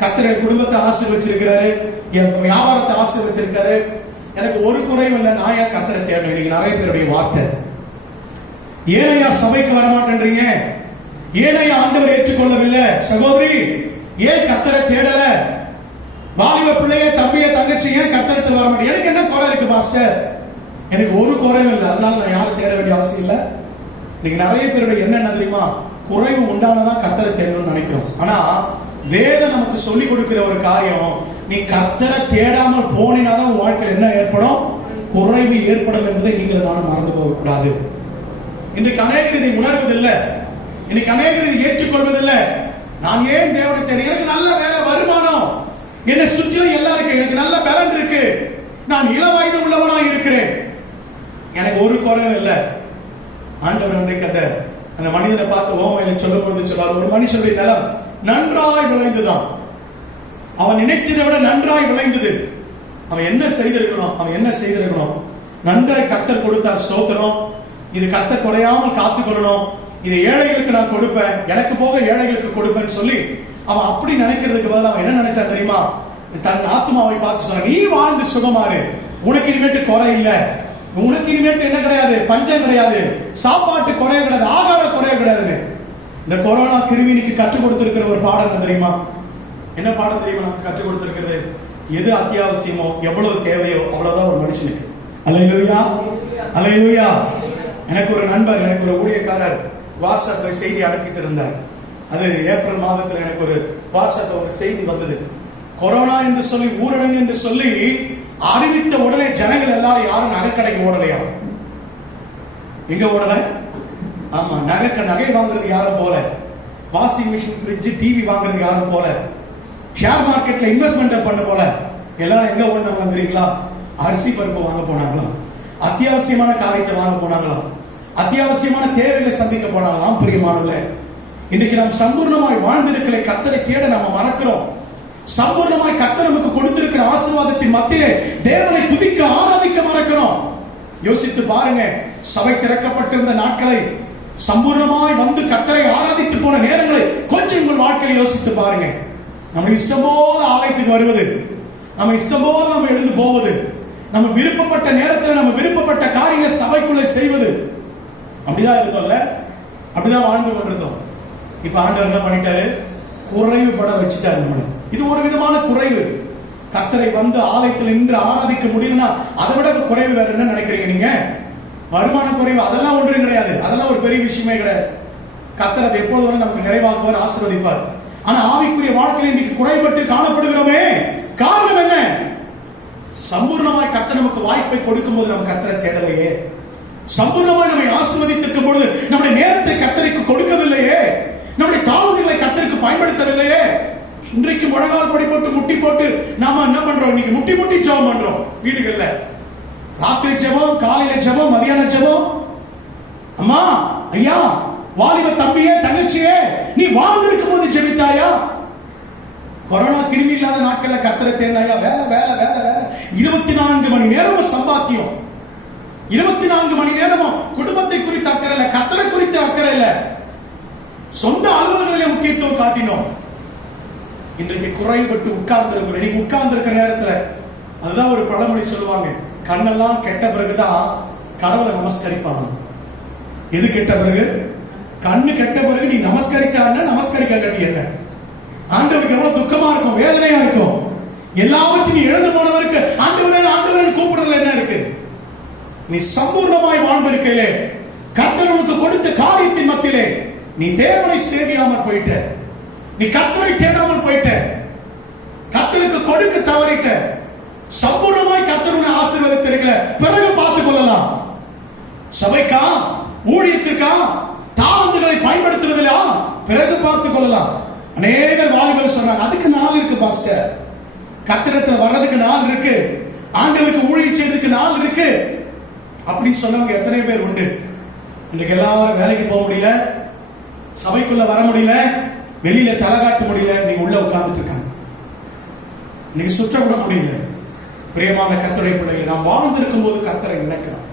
கர்த்தர் என் குடும்பத்தை ஆசீர்வச்சிருக்கிறாரு, என் வியாபாரத்தை ஆசீர்வச்சிருக்காரு, எனக்கு ஒரு குறையும் இல்லை, நான் ஏன் கர்த்தரை தேடணும்? இன்னைக்கு நிறைய பேருடைய வார்த்தை. ஏனையா சபைக்கு வரமாட்டேன்றீங்க, ஏழை ஆண்டவர் ஏற்றுக்கொள்ளவில்லை. சகோதரி, ஏன் கர்த்தரை தேடல? வாலிப பிள்ளைய, தம்பிய, தங்கச்சி, ஏன் கர்த்தரத்தில் வர மாட்டேன்? எனக்கு என்ன குறை இருக்கு பாஸ்டர்? எனக்கு ஒரு குறையும் இல்லை, அதனால நான் யாரும் தேட வேண்டிய அவசியம் இல்லை. நீங்க நிறைய பேருடைய என்ன தெரியுமா, குறைவு உண்டானதான் கர்த்தரை தேடணும்னு நினைக்கிறோம். ஆனா வேதம் நமக்கு சொல்லி கொடுக்கிற ஒரு காரியம், நீ கர்த்தரை தேடாமல் போனினாதான் உன் வாழ்க்கையில் என்ன ஏற்படும்? குறைவு ஏற்படும் என்பதை நீங்கள் நானும் மறந்து போக கூடாது. இன்றைக்கு அநேகர் இதை உணர்வதில்லை, இன்னைக்கு அநேகர் இதை ஏற்றுக்கொள்வதில்லை. நான் ஏன் தேவனை தேட? எனக்கு நல்ல வேலை, வருமானம், என்னை சுற்றிலும் எல்லாருக்கும் எனக்கு நல்ல பலன் இருக்கு, நான் இள வயது உள்ளவனா இருக்கிறேன், எனக்கு ஒரு குறையும் இல்லை. ஆண்டவர் அன்றைக்கு அந்த மனிதனை பார்த்து ஓமையில சொல்லும் பொழுது சொல்றார், ஒரு மனுஷனுடைய நிலம் நன்றாய் விளைந்துதான், அவன் நினைத்ததை விட நன்றாய் விளைந்தது. அவன் என்ன செய்திருக்கணும்? நன்றாய் கர்த்தர் கொடுத்தார், ஸ்தோத்திரம். இது கர்த்தர் குறையாமல் காத்துக்கொள்ளணும், இது ஏழைகளுக்கு நான் கொடுப்பேன், எனக்கு போக ஏழைகளுக்கு கொடுப்பேன்னு சொல்லி அவன் அப்படி நினைக்கிறதுக்கு பதிலாக அவன் என்ன நினைச்சா தெரியுமா? தன் ஆத்மாவை பார்த்து சொன்னான், நீ வாழ்ந்து சுகமாறு, உனக்கு இனிமேட்டு குறை இல்லை, உனக்கு இனிமேட்டு என்ன கிடையாது, பஞ்சம் கிடையாது, சாப்பாட்டு குறைய கிடையாது, ஆகார குறைய கிடையாதுன்னு. இந்த கொரோனா கிருமிக்கு கற்றுக் கொடுத்திருக்கிற ஒரு பாடம் என்ன தெரியுமா? என்ன பாடம் தெரியுமா நமக்கு கற்றுக் கொடுத்திருக்கிறது? எது அத்தியாவசியமோ, எவ்வளவு தேவையோ அவ்வளவுதான் ஒரு மனுஷனுக்கு. அல்லேலூயா, அல்லேலூயா. எனக்கு ஒரு நண்பர், எனக்கு ஒரு ஊழியக்காரர் வாட்ஸ்அப்ல செய்தி அனுப்பிட்டு இருந்தார். அது ஏப்ரல் மாதத்துல எனக்கு ஒரு வாட்ஸ்அப்ல ஒரு செய்தி வந்தது. கொரோனா என்று சொல்லி, ஊரடங்கு என்று சொல்லி அறிவித்த உடனே ஜனங்கள் எல்லாரும் யாரும் நகைக்கடைக்கு ஓடலையா? எங்க ஓடல? ஆமா, நகை வாங்குறது யாரும் போல, வாஷிங் மிஷின், ஃப்ரிட்ஜ், டிவி வாங்குறது யாரும் போல, ஷேர் மார்க்கெட்ல இன்வெஸ்ட்மெண்ட் பண்ண போல. எல்லாரும் எங்க ஓடினாங்க தெரியுங்களா? அரிசி பருப்பு வாங்க போனாங்களாம், அத்தியாவசியமான காரியத்தை வாங்க போனாங்களாம், அத்தியாவசியமான தேவைகளை சந்திக்க போனாங்களாம். பிரியமானவர்களே, இன்னைக்கு நாம் சம்பூர்ணமாய் வாழ்ந்திருக்கிற கர்த்தரை தேட நாம மறக்கிறோம். சம்பூர்ணமாய் கர்த்தர் நமக்கு கொடுத்திருக்கிற ஆசீர்வாதத்தின் மத்தியிலே தேவனை துதிக்க, ஆராதிக்க மறக்கிறோம். யோசித்து பாருங்க, சபை திறக்கப்பட்டிருந்த நாட்களை, சம்பூர்ணமாய் வந்து கர்த்தரை ஆராதித்து போன நேரங்களை கொஞ்சம் உங்கள் வாழ்க்கையை யோசித்து பாருங்க. நம்ம இஷ்டம் போல ஆலயத்துக்கு வருவது, நம்ம இஷ்டம் போல நம்ம எழுந்து போவது, நம்ம விருப்பப்பட்ட நேரத்தில் நம்ம விருப்பப்பட்ட காரியங்களை சபைக்குள்ளே செய்வது, அப்படிதான் இருந்தோம்ல, அப்படிதான் வாழ்ந்து கொண்டிருந்தோம். இப்ப ஆண்டவர் என்ன பண்ணிட்டாரு? குறைவுபட வச்சுட்டாரு நம்மளை. இது ஒரு விதமான குறைவு. கர்த்தரை வந்து ஆலயத்தில் நின்று ஆராதிக்க முடியும்னா அதை விட குறைவு வேற என்ன நினைக்கிறீங்க நீங்க? வருமான குறைவு அதெல்லாம் ஒன்றும் கிடையாது, அதெல்லாம் ஒரு பெரிய விஷயமே கிடையாது. கர்த்தர் அதை எப்போது வரை நமக்கு நிறைவாக்குவார், ஆசீர்வதிப்பார். ஆனா ஆவிக்குரிய வாழ்க்கையில் இன்னைக்கு குறைபட்டு காணப்படுகிறோமே, காரணம் என்ன? சம்பூர்ணமாய் கர்த்தர் நமக்கு வாய்ப்பை கொடுக்கும் போது நம்ம கர்த்தரை தேடலையே, சம்பூர்ணமாய் நம்மை ஆசீர்வதித்திருக்கும் பொழுது நம்முடைய நேரத்தை கர்த்தருக்கு கொடுக்கவில்லையே, நம்முடைய தாழ்வுகளை கர்த்தருக்கு பயன்படுத்தவில்லையே. இன்றைக்கு முழங்கால் படி போட்டு முட்டி போட்டு நாம என்ன பண்றோம்? இன்னைக்கு முட்டி முட்டி ஜெபம் பண்றோம் வீடுகள்ல. ராத்திரி ஜெபம், காலையில ஜெபம், மதியான ஜெபம். அம்மா, ஐயா, வாலிப தம்பியே, தங்கச்சியே, நீ வாழ்ந்திருக்கும் போது ஜெபித்தாயா? கொரோனா கிருமி இல்லாத நாட்கள்ல கர்த்தரை தேர்ந்தாயா? வேலை வேலை வேலை வேலை, 24 மணி நேரமும் சம்பாத்தியம், 24 மணி நேரமும் குடும்பத்தை குறித்து அக்கறை இல்லை, கர்த்தரை குறித்து அக்கறை இல்லை, சொந்த அலுவலர்களிலே முக்கியத்துவம் காட்டினோம். இன்றைக்கு குறைபட்டு உட்கார்ந்து நீங்க உட்கார்ந்து இருக்கிற நேரத்துல, அதுதான் ஒரு பழமொழி சொல்லுவாங்க, கண்ணெல்லாம் கெட்ட பிறகுதான் கடவுளை நமஸ்கரிப்பாங்க. எது கெட்ட பிறகு? கண்ணு கெட்ட பிறகு நீ நமஸ்கரிச்சான்னா நமஸ்கரிக்க கட்டி என்ன? ஆண்டவருக்கு எவ்வளவு துக்கமா இருக்கும், வேதனையா இருக்கும். எல்லாவற்றையும் நீ இழந்து போனவருக்கு ஆண்டவரே ஆண்டவரே கூப்பிடுறதுல என்ன இருக்கு? நீ சம்பூர்ணமாய் வாழ்ந்திருக்கையிலே, கர்த்தர் உனக்கு கொடுத்த காரியத்தின் மத்தியிலே நீ தேவனை சேவியாமல் போயிட்ட, நீ கர்த்தரை தேடாமல் போயிட்ட, கர்த்தருக்கு கொடுக்க தவறிட்ட, சம்பூர்ணமாய் கர்த்தர் உன்னை ஆசீர்வதித்திருக்கல, பிறகு பார்த்துக் கொள்ளலாம். சபைக்கா, ஊழியத்திற்கா, தாளந்துகளை பயன்படுத்துவதிலா, பிறகு பார்த்துக் கொள்ளலாம். அநேக வாலிபர் சொன்னாங்க, அதுக்கு நாள் இருக்கு பாஸ்டர், கர்த்தரத்துல வர்றதுக்கு நாள் இருக்கு, ஆண்டவருக்கு ஊழியம் செய்யறதுக்கு நாள் இருக்கு அப்படின்னு சொன்னவங்க எத்தனை பேர் உண்டு? இன்னைக்கு எல்லாரும் வேலைக்கு போக முடியல, சபைக்குள்ள வர முடியல, வெளியில தலை காட்ட முடியல, நீங்க உள்ள உட்கார்ந்துட்டு இருக்காங்க, நீங்க சுற்ற விட முடியல. பிரியமான கர்த்தருடைய பிள்ளைகளை, நாம் வாழ்ந்திருக்கும் போது கர்த்தரை நினைக்கிறோம்.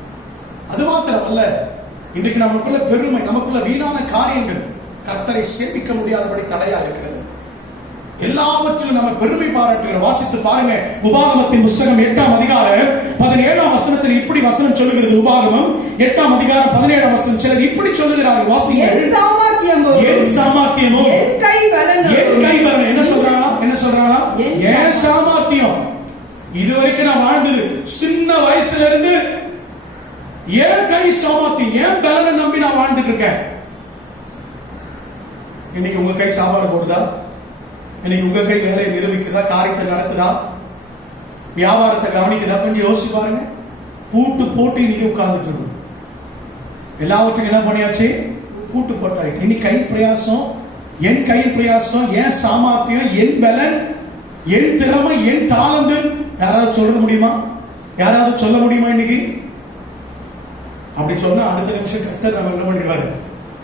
அது மாத்திரம் அல்ல, இன்றைக்கு நமக்குள்ள பெருமை, நமக்குள்ள வீணான காரியங்கள் கர்த்தரை சேமிக்க முடியாதபடி தடையா இருக்கிறது. எல்லாவற்றிலும் நம்ம பெருமை பாராட்டுகிற. வாசித்து பாருங்க, உபாகமத்தின் புஸ்தகம் 8ஆம் அதிகாரம் 17ஆம் வசனத்தில் இப்படி வசனம் சொல்லுகிறது. உபாகமம் 8ஆம் அதிகாரம் 17ஆம் வசனம் சிலர் இப்படி சொல்லுகிறார்கள். வாசிங்க. என் சாமர்த்தியமோ, என் சாமர்த்தியமோ, என் கை பலனோ, என் கை பலனோ. என்ன சொல்றாங்க? என்ன சொல்றாங்க? என் சாமர்த்தியம். இதுவரைக்கும் நான் வாழ்ந்தது சின்ன வயசுல இருந்து என் கை சாமர்த்தியம், என் பலனை நம்பி நான் வாழ்ந்துட்டு இருக்கேன். இன்னைக்கு உங்க கை சாப்பாடு போடுதா? இன்னைக்கு உங்க கை வேலையை நிரூபிக்குதா? காரியத்தை நடத்துதா? வியாபாரத்தை கவனிக்குதா? கொஞ்சம் யோசிச்சு பாருங்க. பூட்டு போட்டு இன்னைக்கு உட்கார்ந்துட்டு இருக்கும். எல்லாவற்றுக்கும் என்ன பண்ணியாச்சு? பூட்டு போட்டாயிட்டு. இனி கை பிரயாசம், என் கை பிரயாசம், என் சாமர்த்தியம், என் பலன், என் திறமை, என் தாளந்து. யாராவது சொல்ல முடியுமா? யாராவது சொல்ல முடியுமா? இன்னைக்கு அப்படி சொன்னா அடுத்த நிமிஷம் கர்த்தர் நம்ம என்ன பண்ணிடுவாரு?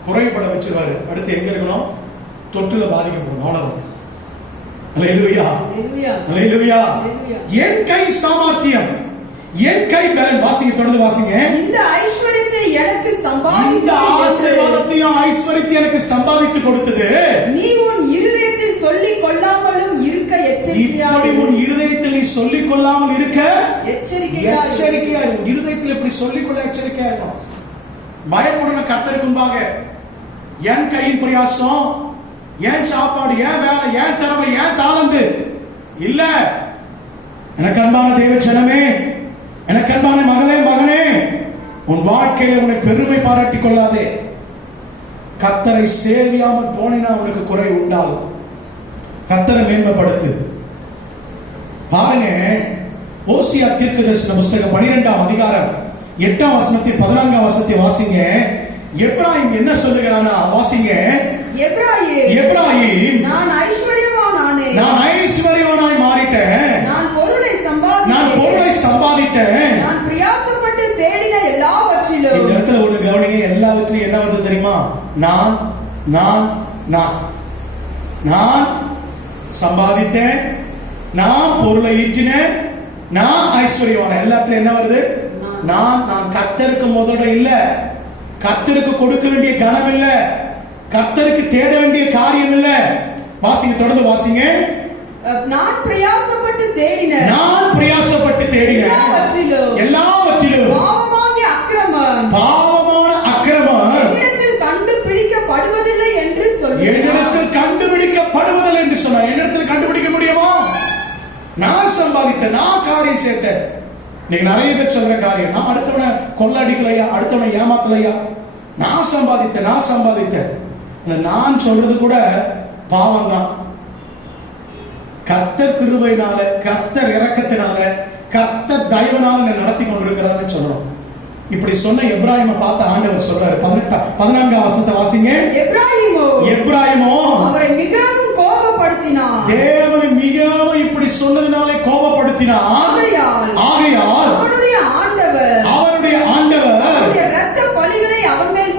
குறைபட வச்சிருவாரு. அடுத்து எங்க இருக்கணும்? தொற்றுல பாதிக்கப்படும். அவ்வளவுதான். அல்லேலூயா, அல்லேலூயா. என் கை சாமர்த்தியம், என் கை பலன். வாசிங்க, தொடர்ந்து வாசிங்க. இந்த ஐஸ்வரியத்தை எனக்கு இந்த சம்பாதித்து, ஆசீர்வாதத்தையும் ஐஸ்வரியத்தையும் எனக்கு சம்பாதித்து கொடுத்தது நீ உன் இருதயத்தில் சொல்லிக் கொள்ளாமலும் இருக்க எச்சரிக்கையா இப்படி உன் இருதயத்தில் நீ சொல்லிக் கொள்ளாமல் இருக்க எச்சரிக்கையா இரு. உன் இருதயத்தில் இப்படி சொல்லிக்கொள்ள எச்சரிக்கையா இருக்கணும். பயப்படன கர்த்தருக்கு முன்பாக. என் கையின் பிரயாசம், என் சாப்பாடு, என் வேலை, என் திறமை, என் தாளந்து இல்ல. எனக்கு அன்பான தேவ ஜனமே, எனக்கு அன்பான மகளே, மகனே, உன் வாழ்க்கையில உன்னை பெருமை பாராட்டிக் கொள்ளாதே. கர்த்தரை சேவியாமல் போனினா உனக்கு குறை உண்டாகும். கர்த்தரை மேன்மைப்படுத்து. பாருங்க, ஓசியா தீர்க்கதரிசன புஸ்தகம் 12ஆம் அதிகாரம் 8ஆம் வசனத்தை 14ஆம் வசனத்தை வாசிங்க. எப்ராயிம் என்ன சொல்லுகிறானா? வாசிங்க. எப்ராயிம், நான் ஐஸ்வரியவானானே, நான் ஐஸ்வரியவானாய் மாறிட்டேன், நான் பொருளை சம்பாதித்தேன், நான் பிரயாசப்பட்டு தேடின எல்லாவற்றிலும். இந்த இடத்துல ஒண்ணு கவனிங்க. எல்லாவற்றிலும் என்ன வருது தெரியுமா? நான் நான் நான் நான் சம்பாதித்தேன், நான் பொருளை ஈட்டினேன், நான் ஐஸ்வர்யவான. எல்லாத்துலயும் என்ன வருது? நான். நான் கர்த்தருக்கு முதலிடம் இல்ல, கர்த்தருக்கு கொடுக்க வேண்டிய கனம் இல்ல, கர்த்தருக்கு தேட வேண்டிய காரியம் இல்ல. வாசிங்க, தொடர்ந்து வாசிங்க. நான் பிரயாசப்பட்டு தேடின, நான் பிரயாசப்பட்டு தேடின எல்லாவற்றிலும் பாவமான அக்கிரமம் என்னிடத்தில் கண்டுபிடிக்கப்படுவதில்லை என்று சொன்னார். என்னிடத்தில் கண்டுபிடிக்கப்படுவதில்லை என்று சொன்னார். என்னிடத்தில் கண்டுபிடிக்க முடியுமா? நான் சம்பாதித்த, நான் காரியம் சேர்த்தேன். நீங்க நிறைய பேர் சொல்ற காரியம், நான் அடுத்தவனை கொள்ளடிக்கலையா, அடுத்தவனை ஏமாத்தலையா, நான் சம்பாதித்தேன். நான் சொல்றது கூட பாவம் தான். கர்த்தர் கிருபையினால, கர்த்தர் இரக்கத்தினால, கர்த்தர் தயவினால நடத்தி கொண்டிருக்கிறான்னு சொல்றோம். இப்படி சொன்ன எப்ராயிமை பார்த்து ஆண்டவர் சொல்றாரு. 14ஆம் வசனத்தை வாசிங்க. எப்ராயிமோ அவரை மிகவும் கோபப்படுத்தினார். தேவனை மிகவும் இப்படி சொன்னதினாலே கோபப்படுத்தினார். ஆகையால் அவருடைய ஆண்டவர் இரத்த பழிகளை அவன் மேல்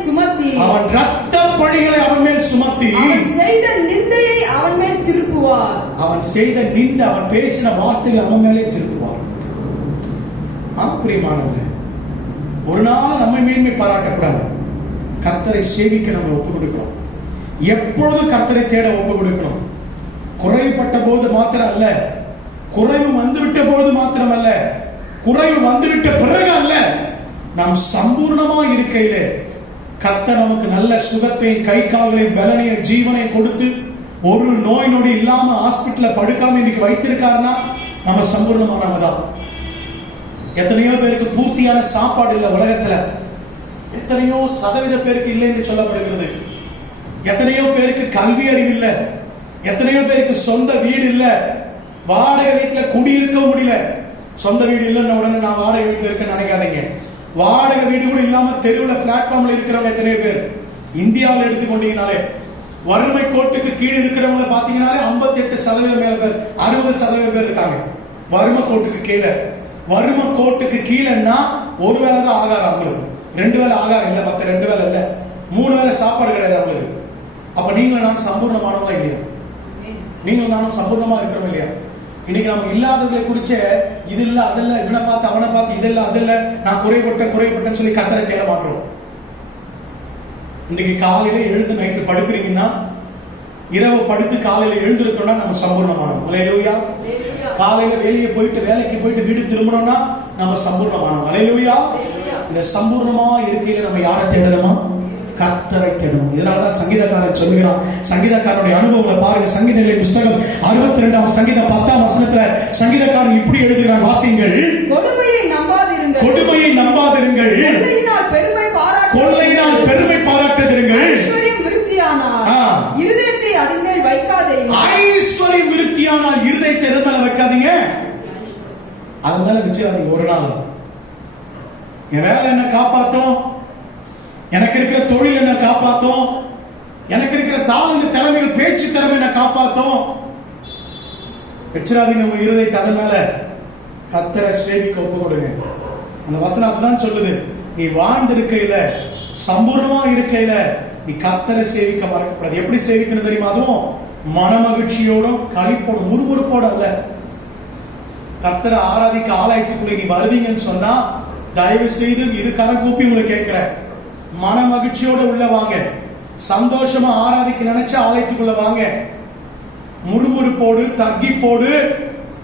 சுமத்தி, அவன் செய்த நிந்தையை அவன் மேல் திருப்புவார். அவன் பேசின வார்த்தைகளை அவன் மேலே திருப்புவார். பிரியமானவர்களே, ஒரு நாள் நம்மை மேன்மை பாராட்டக்கூடாது. கர்த்தரை சேவிக்க நம்ம ஒப்பு கொடுக்கணும். எப்பொழுதும் கர்த்தரை தேட ஒப்பு கொடுக்கணும். குறைப்பட்ட போது மாத்திரம் அல்ல, குறைவு வந்துவிட்ட போது மாத்திரம் அல்ல, குறைவு வந்துவிட்ட பிறகு அல்ல, நாம் சம்பூர்ணமா இருக்கையிலே கர்த்தர் நமக்கு நல்ல சுகத்தையும், கை கால்களையும், பலனையும், ஜீவனையும் கொடுத்து ஒரு நோய் நொடி இல்லாம ஹாஸ்பிட்டல்ல படுக்காம இன்னைக்கு வைத்திருக்காருன்னா நம்ம சம்பூர்ணமானவங்க தான். எத்தனையோ பேருக்கு பூர்த்தியான சாப்பாடு இல்லை உலகத்துல. எத்தனையோ சதவீத பேருக்கு இல்லை என்று சொல்லப்படுகிறது. எத்தனையோ பேருக்கு கல்வி அறிவு இல்லை. எத்தனையோ பேருக்கு சொந்த வீடு இல்லை. வாடகை வீட்டுல குடியிருக்க முடியல. சொந்த வீடு இல்லைன்னு உடனே நான் வாடகை வீட்டுல இருக்க நினைக்காதீங்க. வாடகை வீடு கூட இல்லாம தெருவில் பிளாட்ஃபார்ம்ல இருக்கிறவங்க எத்தனையோ பேர். இந்தியாவில் எடுத்துக்கொண்டீங்கனாலே வறுமை கோட்டுக்கு கீழே இருக்கிறவங்க பாத்தீங்கன்னாலே 58% மேல பேர், 60% பேர் இருக்காங்க வறுமை கோட்டுக்கு கீழே. வறுமை கோட்டுக்கு கீழேன்னா ஒரு வேளை தான் ஆகாரம் அவங்களுக்கு. 2 வேளை ஆகாரம் இல்லை, மற்ற 2 வேளை இல்லை, 3 வேளை சாப்பாடு கிடையாது அவங்களுக்கு. அப்ப நீங்களும் நானும் சம்பூர்ணமானவங்களா இல்லையா? நீங்களும் நானும் சம்பூர்ணமா இருக்கிறோம் இல்லையா? இன்னைக்கு நம்ம இல்லாதவர்களை குறிச்ச இது இல்ல அதில்ல, இவனை பார்த்து அவனை பார்த்து இது இல்ல அது இல்ல, நான் குறைபட்டேன்னு சொல்லி கர்த்தரை தேட மாட்டோம். இன்னைக்கு காலையில எழுந்து நைட்டு படுக்கிறீங்கன்னா இரவு படுத்து காலையில எழுந்திருக்கோம்னா நம்ம சம்பூர்ணமானோம். அல்லேலூயா. காலையில வெளியே போயிட்டு வேலைக்கு போயிட்டு வீடு திரும்பணும்னா நம்ம சம்பூர்ணமானோம். அல்லேலூயா. இந்த சம்பூர்ணமா இருக்கையில நம்ம யாரை தேடணுமா? கர்த்தரை தேடணும். இதனாலதான் சங்கீதக்காரன் சொல்லுகிறான், சங்கீதக்காரனுடைய அனுபவங்களை பாருங்க. சங்கீதங்களின் புஸ்தகம் 62ஆம் சங்கீதம் 10ஆம் வசனத்துல சங்கீதக்காரன் இப்படி எழுதுகிறான், வாசியுங்கள். கொடுமையை நம்பாதிருங்கள், கொடுமையை நம்பாதிருங்கள், கொள்ளையினால் பெருமை கொள்ளையினால் பெருமை பாராட்டாதிருங்கள், ஐஸ்வர்யம் விருத்தியானால் இருதயத்தை அதன் மேல் வைக்காதீங்க. ஐஸ்வர்யம் விருத்தியானால் இருதயத்தை எதன் மேல வைக்காதீங்க? அதன் மேல வச்சிடாதீங்க. ஒரு நாள் என் வேலை என்ன காப்பாற்றும், எனக்கு இருக்கிற தொழில் என்ன காப்பாற்றும், எனக்கு இருக்கிற தாளந்து திறமைகள் பேச்சு திறமை என்ன காப்பாற்றும். வச்சிடாதீங்க உங்க இருதயத்தை அதன் மேல. கர்த்தரை சேவிக்க ஒப்பு கொடுங்க. அந்த வசனம் தான் சொல்லுது, நீ வாழ்ந்திருக்கையில சம்பூர்ணமா இருக்கையில நீ கர்த்தரை சேவிக்க மறக்கக்கூடாது. எப்படி சேவிக்கணும் தெரியுமா? அதுவும் மன மகிழ்ச்சியோடும் களிப்போடும் முறுமுறுப்போட அல்ல. கர்த்தரை ஆராதிக்க ஆலயத்துக்குள்ள நீ வருவீங்கன்னு சொன்னா தயவு செய்து இது கரம் கூப்பி உங்களை கேட்கிறேன், மன மகிழ்ச்சியோட உள்ள வாங்க. சந்தோஷமா ஆராதிக்க நினைச்ச ஆலயத்துக்குள்ள வாங்க. முறுமுறுப்போடு தர்கிப்போடு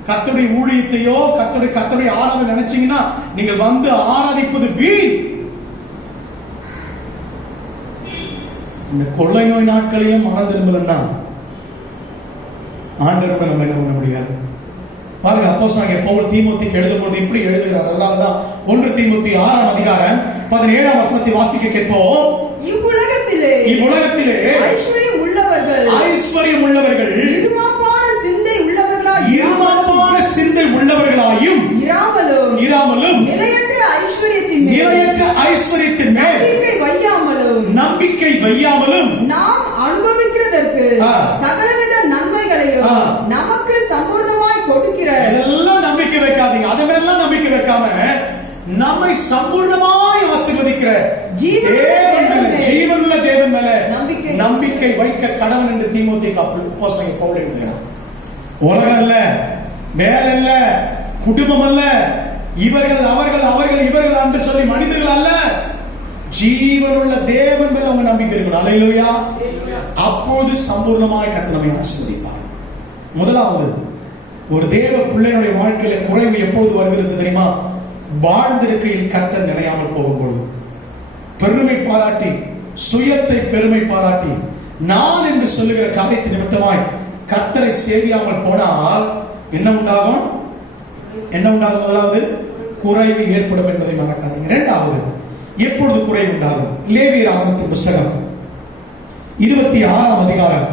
கர்த்தருடைய ஊழியத்தையோ கர்த்தருடைய ஆராதனை நினைச்சீங்கன்னா நீங்கள் வந்து ஆராதிப்பது வீண். இந்த கொள்ளை நோய் நாட்களிலும் மனம் திரும்பலன்னா ஆண்டவரோட நம்ம என்ன பண்ண முடியாது. பாருங்க, அப்போஸ்தலனாகிய பவுல் தீமோத்தேயுக்கு எழுதும்போது இப்படி எழுதுகிறார். அதனாலதான் 1 தீமோத்தேயு 6ஆம் அதிகாரம் 17ஆம் வசனத்தை வாசிக்க கேட்போம். இவ்வுலகத்திலே ஐஸ்வர்யம் உள்ளவர்கள் இருமாப்பான சிந்தை உள்ளவர்களாயும் இராமலும் நிலையற்ற ஐஸ்வர்யத்தின் மேல் நம்பிக்கை வையாமலும் நாம் அனுபவிக்கிறதற்கு சகலவித நன்மைகளையும் நமக்கு சம்பூர்ணமாய் கொடுக்கிற. இதெல்லாம் நம்பிக்கை வைக்காதீங்க. அது மேலாம் நம்பிக்கை வைக்காம நம்மை சம்பூர்ணமாய் ஆசீர்வதிக்கிற ஜீவனுள்ள தேவன் மேல நம்பிக்கை வைக்க கடவன் என்று தீமோத்தேயுக்கு அப்போஸ்தலன் பவுல் எழுதுகிறார். உலகம் அல்ல, வேலை அல்ல, குடும்பம் அல்ல, இவர்கள் இவர்கள் என்று சொல்லி மனிதர்கள் அல்ல, ஜீவனுள்ள தேவன் மேல உங்க நம்பிக்கை இருக்கணும். அல்லேலூயா. அப்போது சம்பூர்ணமாய் கர்த்தர் நம்மை ஆசீர்வதிப்பார். முதலாவது, ஒரு தேவ பிள்ளையினுடைய வாழ்க்கையில குறைவு எப்போது வருகிறது தெரியுமா? வாழ்ந்திருக்கையில் கர்த்தர் நினையாமல் போகும்போது. பெருமை பாராட்டி, சுயத்தை பெருமை பாராட்டி, நான் என்று சொல்லுகிற காரியத்தை நிமித்தமாய் கர்த்தரை சேவியாமல் போனால் என்ன உண்டாகும்? முதலாவது, குறைவு ஏற்படும் என்பதை மறக்காதீங்க. இரண்டாவது, எப்பொழுது குறைவு உண்டாகும்? லேவியர் ஆகமத்தின் புஸ்தகம் 26ஆம் அதிகாரம்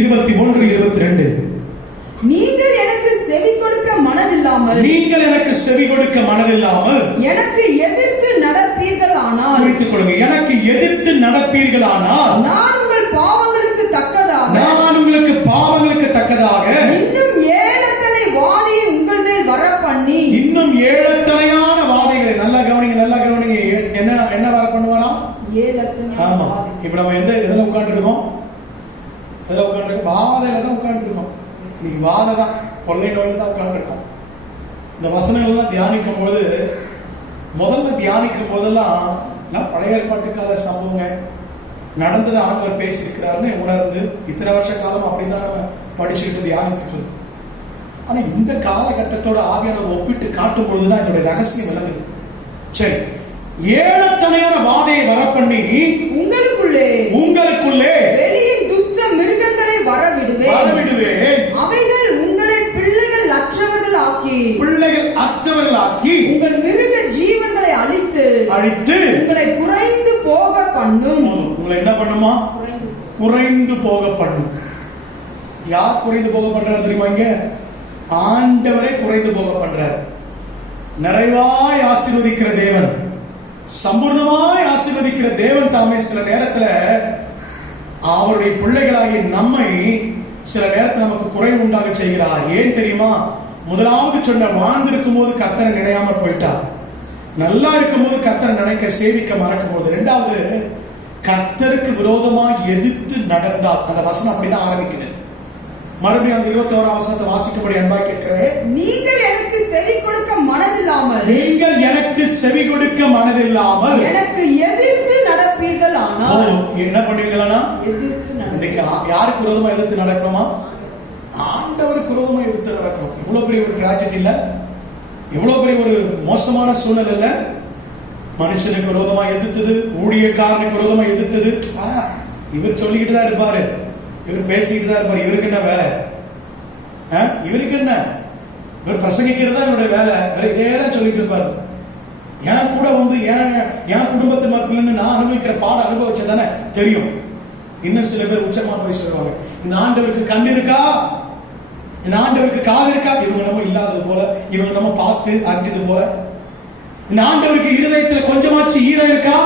21, 22. நீங்கள் எனக்கு செவி கொடுக்க மனதில்லாமல் எனக்கு எதிர்த்து நடப்பீர்களானால், குறித்துக் கொள்ளுங்க, எனக்கு எதிர்த்து நடப்பீர்களானால் நான் உங்கள் பாவங்களுக்கு தக்கதாக இன்னும் ஏழத்தனை வாதையை உங்கள் மேல் வர பண்ணி. இன்னும் ஏழத்தனையான வாதைகளை நல்லா கவனிங்க. என்ன வர பண்ணுவானா? ஆமா. இப்ப நம்ம எதுல உட்கார்ந்து இருக்கோம்? வாதையில தான் உட்கார்ந்து இருக்கோம். இன்னைக்கு வாதை தான், கொள்ளை நோயில தான் உட்கார்ந்து இருக்கோம். இந்த வசனங்கள் எல்லாம் தியானிக்கும் போது, முதல்ல தியானிக்கும் போதெல்லாம் பழைய ஏற்பாட்டு கால சம்பவங்க நடந்தது ஆண்டவர் பேசியிருக்கிறாருன்னு உணர்ந்து இத்தனை வருஷ காலம் அப்படிதான் நம்ம படிச்சுக்கிட்டு தியானிச்சுட்டு. ஆனா இந்த காலகட்டத்தோட ஆவியானவர் ஒப்பிட்டு காட்டும் பொழுதுதான் இதோட ரகசியம் விளங்குது. சரி, ஏழத்தனையான வாதையை வர பண்ணி உங்களுக்குள்ளே வெளியின் துஷ்ட மிருகங்களை வரவிடுவேன். அவைகள் உங்களை பிள்ளைகள் அற்றவர்களாக்கி உங்கள் மிருக ஜீவன்களை அழித்து உங்களை குறைந்து போக பண்ணும். உங்களை என்ன பண்ணுமா? குறைந்து போக பண்ணும். யார் குறைந்து போக பண்றாரு தெரியுமா? இங்க ஆண்டவரே குறைந்து போக பண்றார். நிறைவாய் ஆசீர்வதிக்கிற தேவன், சம்பூர்ணமாய் ஆசீர்வதிக்கிற தேவன் தாமே சில நேரத்துல அவருடைய பிள்ளைகளாகி நம்மை சில நேரத்தில் நமக்கு குறைவு உண்டாக செய்கிறார். ஏன் தெரியுமா? முதலாவது சொன்ன, வாழ்ந்திருக்கும் போது கர்த்தரை நினையாமல் போயிட்டார். நல்லா இருக்கும் போது கர்த்தரை நினைக்க சேவிக்க மறக்கும் போது. இரண்டாவது, கர்த்தருக்கு விரோதமாக எதிர்த்து நடந்தார். அந்த வசனம் அப்படிதான் ஆரம்பிக்குது. மறுபடியும் அந்த 21ஆம் வசனத்தை வாசிக்கும்படி அன்பாய் கேட்கிறேன். நீங்கள் எனக்கு செவி கொடுக்க மனதில்லாமல் எனக்கு எதிர்த்து நடப்பீர்கள். ஆனால் என்ன பண்ணுவீங்களா? இன்னைக்கு யாருக்கு விரோதமா எதிர்த்து நடக்கணுமா? ஆண்டவருக்கு விரோதமா எதிர்த்து நடக்கணும். இவ்வளவு பெரிய ஒரு டிராஜடி இல்ல, இவ்வளவு பெரிய ஒரு மோசமான சூழ்நிலை இல்ல. மனுஷனுக்கு விரோதமா எதிர்த்தது, ஊழியக்காரனுக்கு விரோதமா எதிர்த்தது. இவர் சொல்லிக்கிட்டு தான் இருப்பாரு, இவர் பேசிக்கிட்டு தான் இருப்பாரு. இவருக்கு என்ன வேலை? இவருக்கு என்ன? இவர் பிரசங்கிக்கிறதா இவருடைய வேலை. இதே தான் சொல்லிட்டு இருப்பாரு. என் கூட வந்து என் குடும்பத்து மத்தியில நான் அனுபவிக்கிற பாடம் அனுபவிச்சதானே தெரியும். இன்னும் சில பேர் உச்சமா போய் சொல்லுவாங்க, இந்த ஆண்டவருக்கு கண் இருக்கா, இந்த ஆண்டவருக்கு காது இருக்கா? இவங்க நம்ம இல்லாதது போல, இவங்க நம்ம பார்த்து அறிஞ்சது போல. இந்த ஆண்டவருக்கு இருதயத்துல கொஞ்சமாச்சு ஈரம் இருக்கா?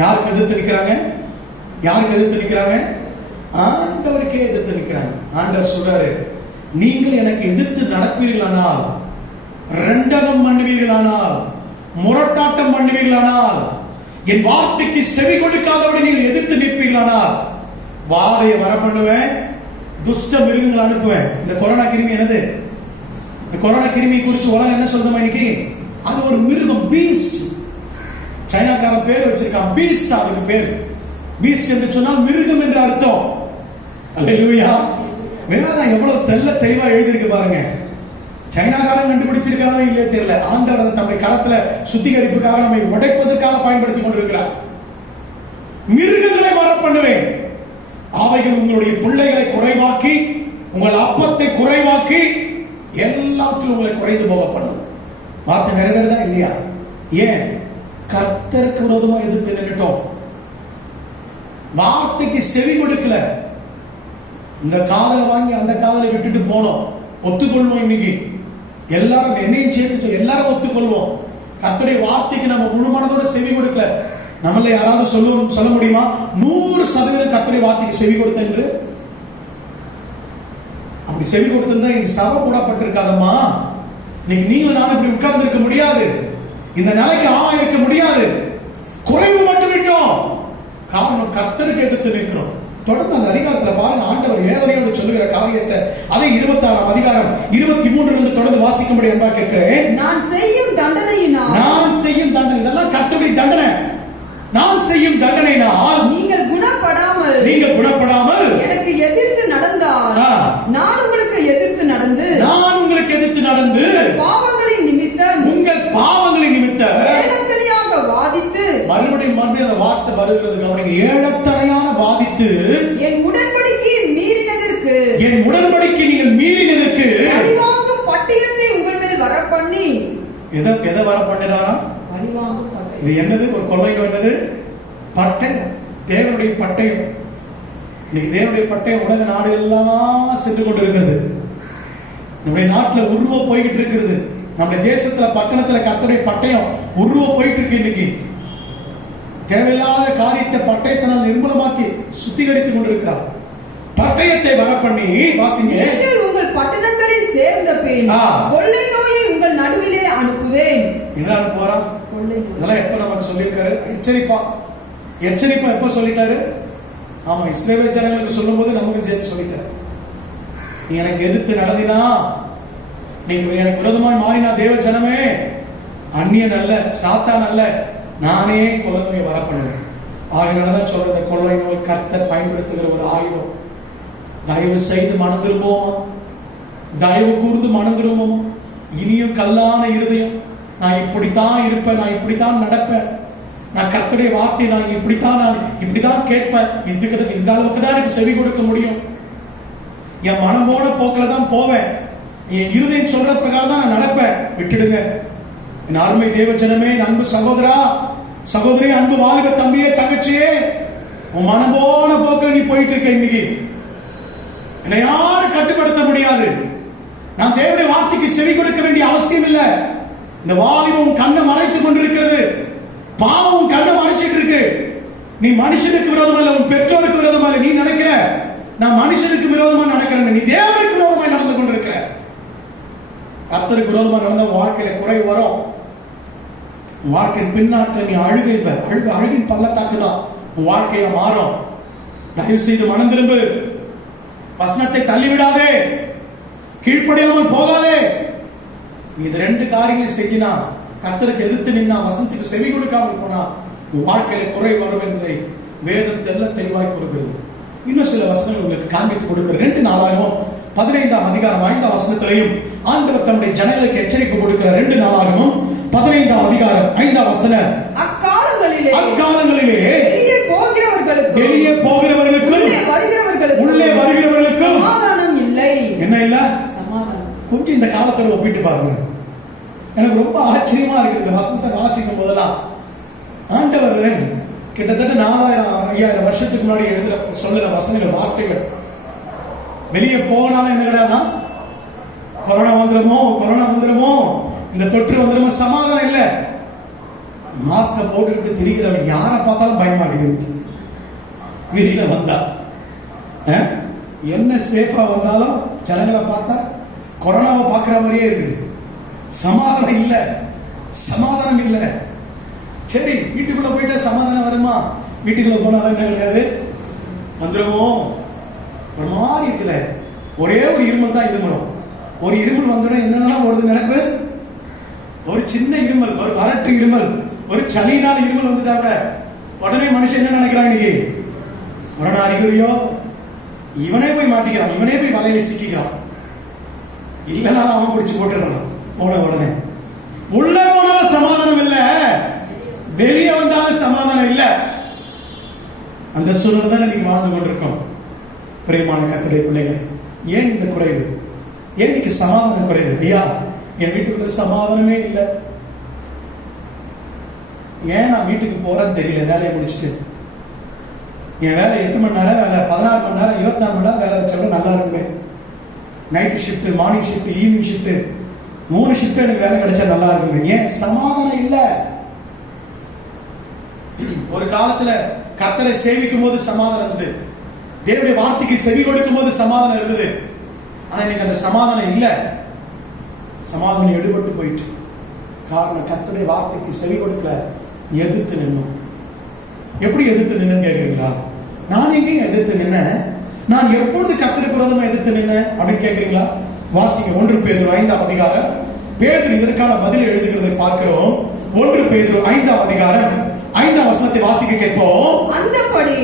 யாருக்கு எதிர்த்து நிற்கிறாங்க? யாருக்கு எதிர்த்து நிற்கிறாங்க? ஆண்டவருக்கே எதிர்த்து நிற்கிறாங்க. ஆண்டவர் சொல்றாரு, நீங்கள் எனக்கு எதிர்த்து நடப்பீர்களானால், ரெண்டகம் பண்ணுவீர்களானால், முரட்டாட்டம் பண்ணுவீர்களானால், என் வார்த்தைக்கு செவி கொடுக்காதபடி நீங்கள் எதிர்த்து நிற்பீர்களானால், வாதையை வர பண்ணுவேன், துஷ்ட மிருகங்களை அனுப்புவேன். இந்த கொரோனா கிருமி என்னது? இந்த கொரோனா கிருமி குறித்து உலகம் என்ன சொல்றோம் இன்னைக்கு? அது ஒரு மிருகம், பீஸ்ட். சைனாக்காரன் பேர் வச்சிருக்கான், பீஸ்ட். அதுக்கு பேர் பீஸ்ட் என்று சொன்னால் மிருகம் என்று அர்த்தம். அல்லேலூயா. வேதம் எவ்வளவு தெளிவா எழுதியிருக்கு பாருங்க. சைனாக்காரன் கண்டுபிடிச்சிருக்காரோ இல்லையே தெரியல, ஆண்டவர் தம்முடைய கரத்துல சுத்திகரிப்புக்காக நம்மை உடைப்பதற்காக பயன்படுத்தி கொண்டிருக்கிறார். மிருகங்களை வர பண்ணுவேன், அவைகள் உங்களுடைய பிள்ளைகளை குறைவாக்கி, உங்கள் அப்பத்தை குறைவாக்கி, எல்லாவற்றிலும் உங்களை குறைந்து போக பண்ணும். வார்த்தை நிறைவேறதா இல்லையா? ஏன்? கர்த்தருக்கு விரோதமா எதிர்த்து நின்னுட்டோம், வார்த்தைக்கு செவி கொடுக்கல. இந்த காதலை வாங்கி அந்த காதலை விட்டுட்டு போனோம். ஒத்துக்கொள்வோம். இன்னைக்கு எல்லாரும், என்னையும் சேர்த்து எல்லாரும் ஒத்துக்கொள்வோம். கர்த்தருடைய வார்த்தைக்கு நம்ம முழு மனதோட செவி கொடுக்கல. நம்மள யாராவது சொல்ல முடியுமா 100% கர்த்தருடைய வார்த்தைக்கு செவி கொடுத்த என்று? அப்படி செவி கொடுத்திருந்தா இன்னைக்கு சபை போடப்பட்டிருக்காதம்மா. இன்னைக்கு நீங்களும் நானும் இப்படி உட்கார்ந்து இருக்க முடியாது, இந்த நிலைக்கு இருக்க முடியாது. குறைவு மட்டும் விட்டோம். காரணம் கர்த்தருக்கு எதிர்த்து நிற்கிறோம். தொடர்ந்து அந்த அதிகாரத்துல பாருங்க, ஆண்டவர் வேதனையோடு சொல்லுகிற காரியத்தை, அதை 26ஆம் அதிகாரம் 23 தொடர்ந்து வாசிக்கும்படி அன்பா கேட்கிறேன். நான் செய்யும் தண்டனையினால், நான் செய்யும் தண்டனை, இதெல்லாம் கர்த்தருடைய தண்டனை. நான் செய்யும் தண்டனையினால் நீங்கள் குணப்படாமல் எனக்கு எதிர்த்து நடந்தால், நான் உங்களுக்கு எதிர்த்து நடந்து பாவங்களின் நிமித்தம், உங்கள் பாவங்களின் நிமித்தம் ஏழத்தனையாக வாதித்து, மறுபடியும் அந்த வார்த்தை வருகிறது கவனிங்க, ஏழத்தனையான வாதித்து, என் உடன்படிக்கையை மீறினதற்கு, நீங்கள் மீறினதற்கு பழிவாங்கும் பட்டயத்தை உங்கள் மேல் வர பண்ணி. எதை வர பண்ணினாரா? இது என்னது? ஒரு கொள்ளை நோய். என்னது? பட்டயம். தேவனுடைய பட்டயம். இன்னைக்கு தேவனுடைய பட்டயம் உலக நாடுகள்லாம் சென்று கொண்டிருக்கிறது. நம்முடைய நாட்டில் உருவ போய்கிட்டு இருக்கிறது. நம்முடைய தேசத்துல பட்டணத்துல கர்த்தருடைய பட்டயம் உருவ போயிட்டு இருக்கு. இன்னைக்கு தேவையில்லாத காரியத்தை பட்டயத்தினால் நிர்மூலமாக்கி சுத்திகரித்துக் கொண்டிருக்கிறார். பட்டயத்தை வர பண்ணி வாசிங்க. உங்கள் பட்டணங்களில் சேர்ந்த பின் கொள்ளை நோயை உங்கள் நடுவிலே அனுப்புவேன். இதான் போறா. இதெல்லாம் எப்ப நமக்கு சொல்லியிருக்காரு? எச்சரிப்பா எப்ப சொல்லிட்டாரு? ஆமா, இஸ்ரவேல் ஜனங்களுக்கு சொல்லும் போது நமக்கு சேர்த்து சொல்லிட்டாரு. நீ எனக்கு எதிர்த்து நடந்தினா, நீங்க எனக்கு விரோதமாய் மாறினா, தேவ ஜனமே, அந்நியன் அல்ல, சாத்தான் அல்ல, நானே கொள்ளை நோயை வர பண்ணுவேன். ஆகினாலதான் சொல்ற, கொள்ளை நோய் கர்த்தர் பயன்படுத்துகிற ஒரு ஆயுதம். தயவு செய்து மனம் திரும்புவோமா? தயவு கூர்ந்து மனம் திரும்புவோமா? இனியும் கல்லான இருதயம், நான் இப்படித்தான் இருப்பேன், நான் இப்படித்தான் நடப்பேன், நான் கர்த்தருடைய வார்த்தை நான் இப்படித்தான் கேட்பேன், இந்த அளவுக்கு தான் எனக்கு செவி கொடுக்க முடியும், என் மனம் போன போக்கில தான் போவேன், என் இருதயம் சொல்ற பிரகாரம் தான் நான் நடப்பேன், விட்டுடுங்க. என் அருமை தேவ ஜனமே, அன்பு சகோதரா சகோதரி, அன்பு வாலிப தம்பியே தங்கச்சியே, உன் மனம் போன போக்கில் நீ போயிட்டு இருக்க. இன்னைக்கு என்னை யாரும் கட்டுப்படுத்த முடியாது. நான் தேவனுடைய வார்த்தைக்கு செவி கொடுக்க வேண்டிய அவசியம் இல்லை. இந்த வாலிபம் கண்ணை மறைத்துக் கொண்டிருக்கிறது, பாவம் கண்ணை மறைச்சிட்டு இருக்கு. நீ மனுஷனுக்கு விரோதமா இல்ல, உன் பெற்றோருக்கு விரோதமா இல்ல. நீ நினைக்கிற நான் மனுஷனுக்கு விரோதமா நடக்கிறேன், நீ தேவனுக்கு விரோதமா நடந்து கொண்டிருக்கிற. கர்த்தருக்கு விரோதமா நடந்த வாழ்க்கையில குறைவு வரும். வாழ்க்கையின் பின்னாட்கள் நீ அழுகின் பள்ளத்தாக்கு தான் உன் வாழ்க்கையில மாறும். தயவு செய்து மனம் திரும்பு. வசனத்தை தள்ளிவிடாதே, கீழ்ப்படியாமல் போகாதே. நீ இது 2 காரியங்கள் செய்யினா, கர்த்தருக்கு எதிர்த்து நின்னா, வசனத்துக்கு செவி கொடுக்காமல் போனா, உன் வாழ்க்கையில குறை வரும் என்பதை வேதம் தெளிவாய் கூறுகிறது. இன்னும் சில வசனங்கள் உங்களுக்கு காண்பித்து கொடுக்கிற 2 நாளாகவும் 15ஆம் அதிகாரம் 5ஆம் வசனத்திலையும் ஆண்டவர் தம்முடைய ஜனங்களுக்கு எச்சரிப்பு கொடுக்கிற 2 நாளாகவும் 15ஆம் அதிகாரம் 5ஆம் வசனம், அக்காலங்களிலே வெளியே போகிறவர்களுக்கும் உள்ளே வருகிறவர்களுக்கும் சமாதானம் இல்லை. என்ன இல்ல? சமாதானம். கொஞ்சம் இந்த காலத்துல ஒப்பிட்டு பாருங்க. எனக்கு ரொம்ப ஆச்சரியமா இருக்கு இந்த வசனத்தை வாசிக்கும் போதெல்லாம். ஆண்டவர் கிட்டத்தட்ட 4000-5000 வருஷத்துக்கு முன்னாடி சொல்லுற வசனங்கள், வார்த்தைகள். வெளியே போனாலும் என்ன கிடையாதா? கொரோனா வந்துருமோ, இந்த தொற்று வந்துருமோ, சமாதானம் இல்ல. மாஸ்க போட்டுக்கிட்டு திரிகிறவன் யாரை பார்த்தாலும் பயமா இருக்குது. வெளியில வந்தா என்ன சேஃபா வந்தாலும் ஜனங்களை பார்த்தா கொரோனாவை பார்க்கிற மாதிரியே இருக்குது. சமாதானம் இல்ல. சரி, வீட்டுக்குள்ள போயிட்டா சமாதானம் வருமா? வீட்டுக்குள்ள போனாலும் என்ன கிடையாது, வந்துருமோ ஒரு மாதிரி இருக்குல்ல. ஒரே ஒரு இருமல் தான் இருமலும். ஒரு இருமல் வந்துடும், என்னென்னலாம் வருது நடக்கு. ஒரு சின்ன இருமல், ஒரு வறட்டு இருமல், ஒரு சளினால இருமல் வந்துட்டா கூட உடனே மனுஷன் என்ன நினைக்கிறான்? இன்னைக்கு கொரோனா அடிக்கிறியோ, இவனே போய் மாட்டிக்கிறான், இவனே போய் வலையில சிக்கிறான், இல்லைனாலும் அவன் பிடிச்சு போட்டுறான். உடனே உள்ள போனாலும் சமாதானம் இல்ல, வெளியே வந்தாலும் சமாதானம் இல்ல. அந்த சூழல் தான் நீங்க வாழ்ந்து கொண்டிருக்கோம். பிரியமான கர்த்தருடைய பிள்ளைகளே, ஏன் இந்த குறைவு? ஏன் இன்னைக்கு சமாதான குறைவு? ஐயா, என் வீட்டுக்குள்ள சமாதானமே இல்லை. ஏன் நான் வீட்டுக்கு போறேன்னு தெரியல. வேலையை முடிச்சுட்டு என் வேலை 8 மணி நேரம் வேலை, 16 மணி நேரம், 24 மணி நேரம் வேலை வச்சாலும் நல்லா இருக்குமே. Night shift, morning shift, evening shift, 3 shift எனக்கு வேலை கிடைச்சா நல்லா இருக்குமே. ஏன் சமாதானம் இல்ல? ஒரு காலத்துல கர்த்தரை சேவிக்கும் போது சமாதானம் இருந்தது, தேவனுடைய வார்த்தைக்கு செவி கொடுக்கும் போது சமாதானம் இருந்தது. ஆனா இன்னைக்கு அந்த சமாதானம் இல்ல. சமாதானம் எடுபட்டு போயிட்டு. காரணம், கர்த்தருடைய வார்த்தைக்கு செவி கொடுக்கல, எதிர்த்து நின்னோம். எப்படி எதிர்த்து நின்னு கேக்குறீங்களா? நான் எங்கேயும் எதிர்த்து நின்ன? நான் எப்பொழுது கர்த்தருக்கு விரோதமா எதிர்த்து நின்ன அப்படின்னு கேக்குறீங்களா? வாசிங்க 1 பேதுரு 5ஆம் அதிகாரம். பேதுரு இதற்கான பதில் எழுதுகிறதை பார்க்கிறோம். 1 பேதுரு 5ஆம் அதிகாரம் 5ஆம் வசனத்தை வாசிக்க கேட்போம். அந்தபடி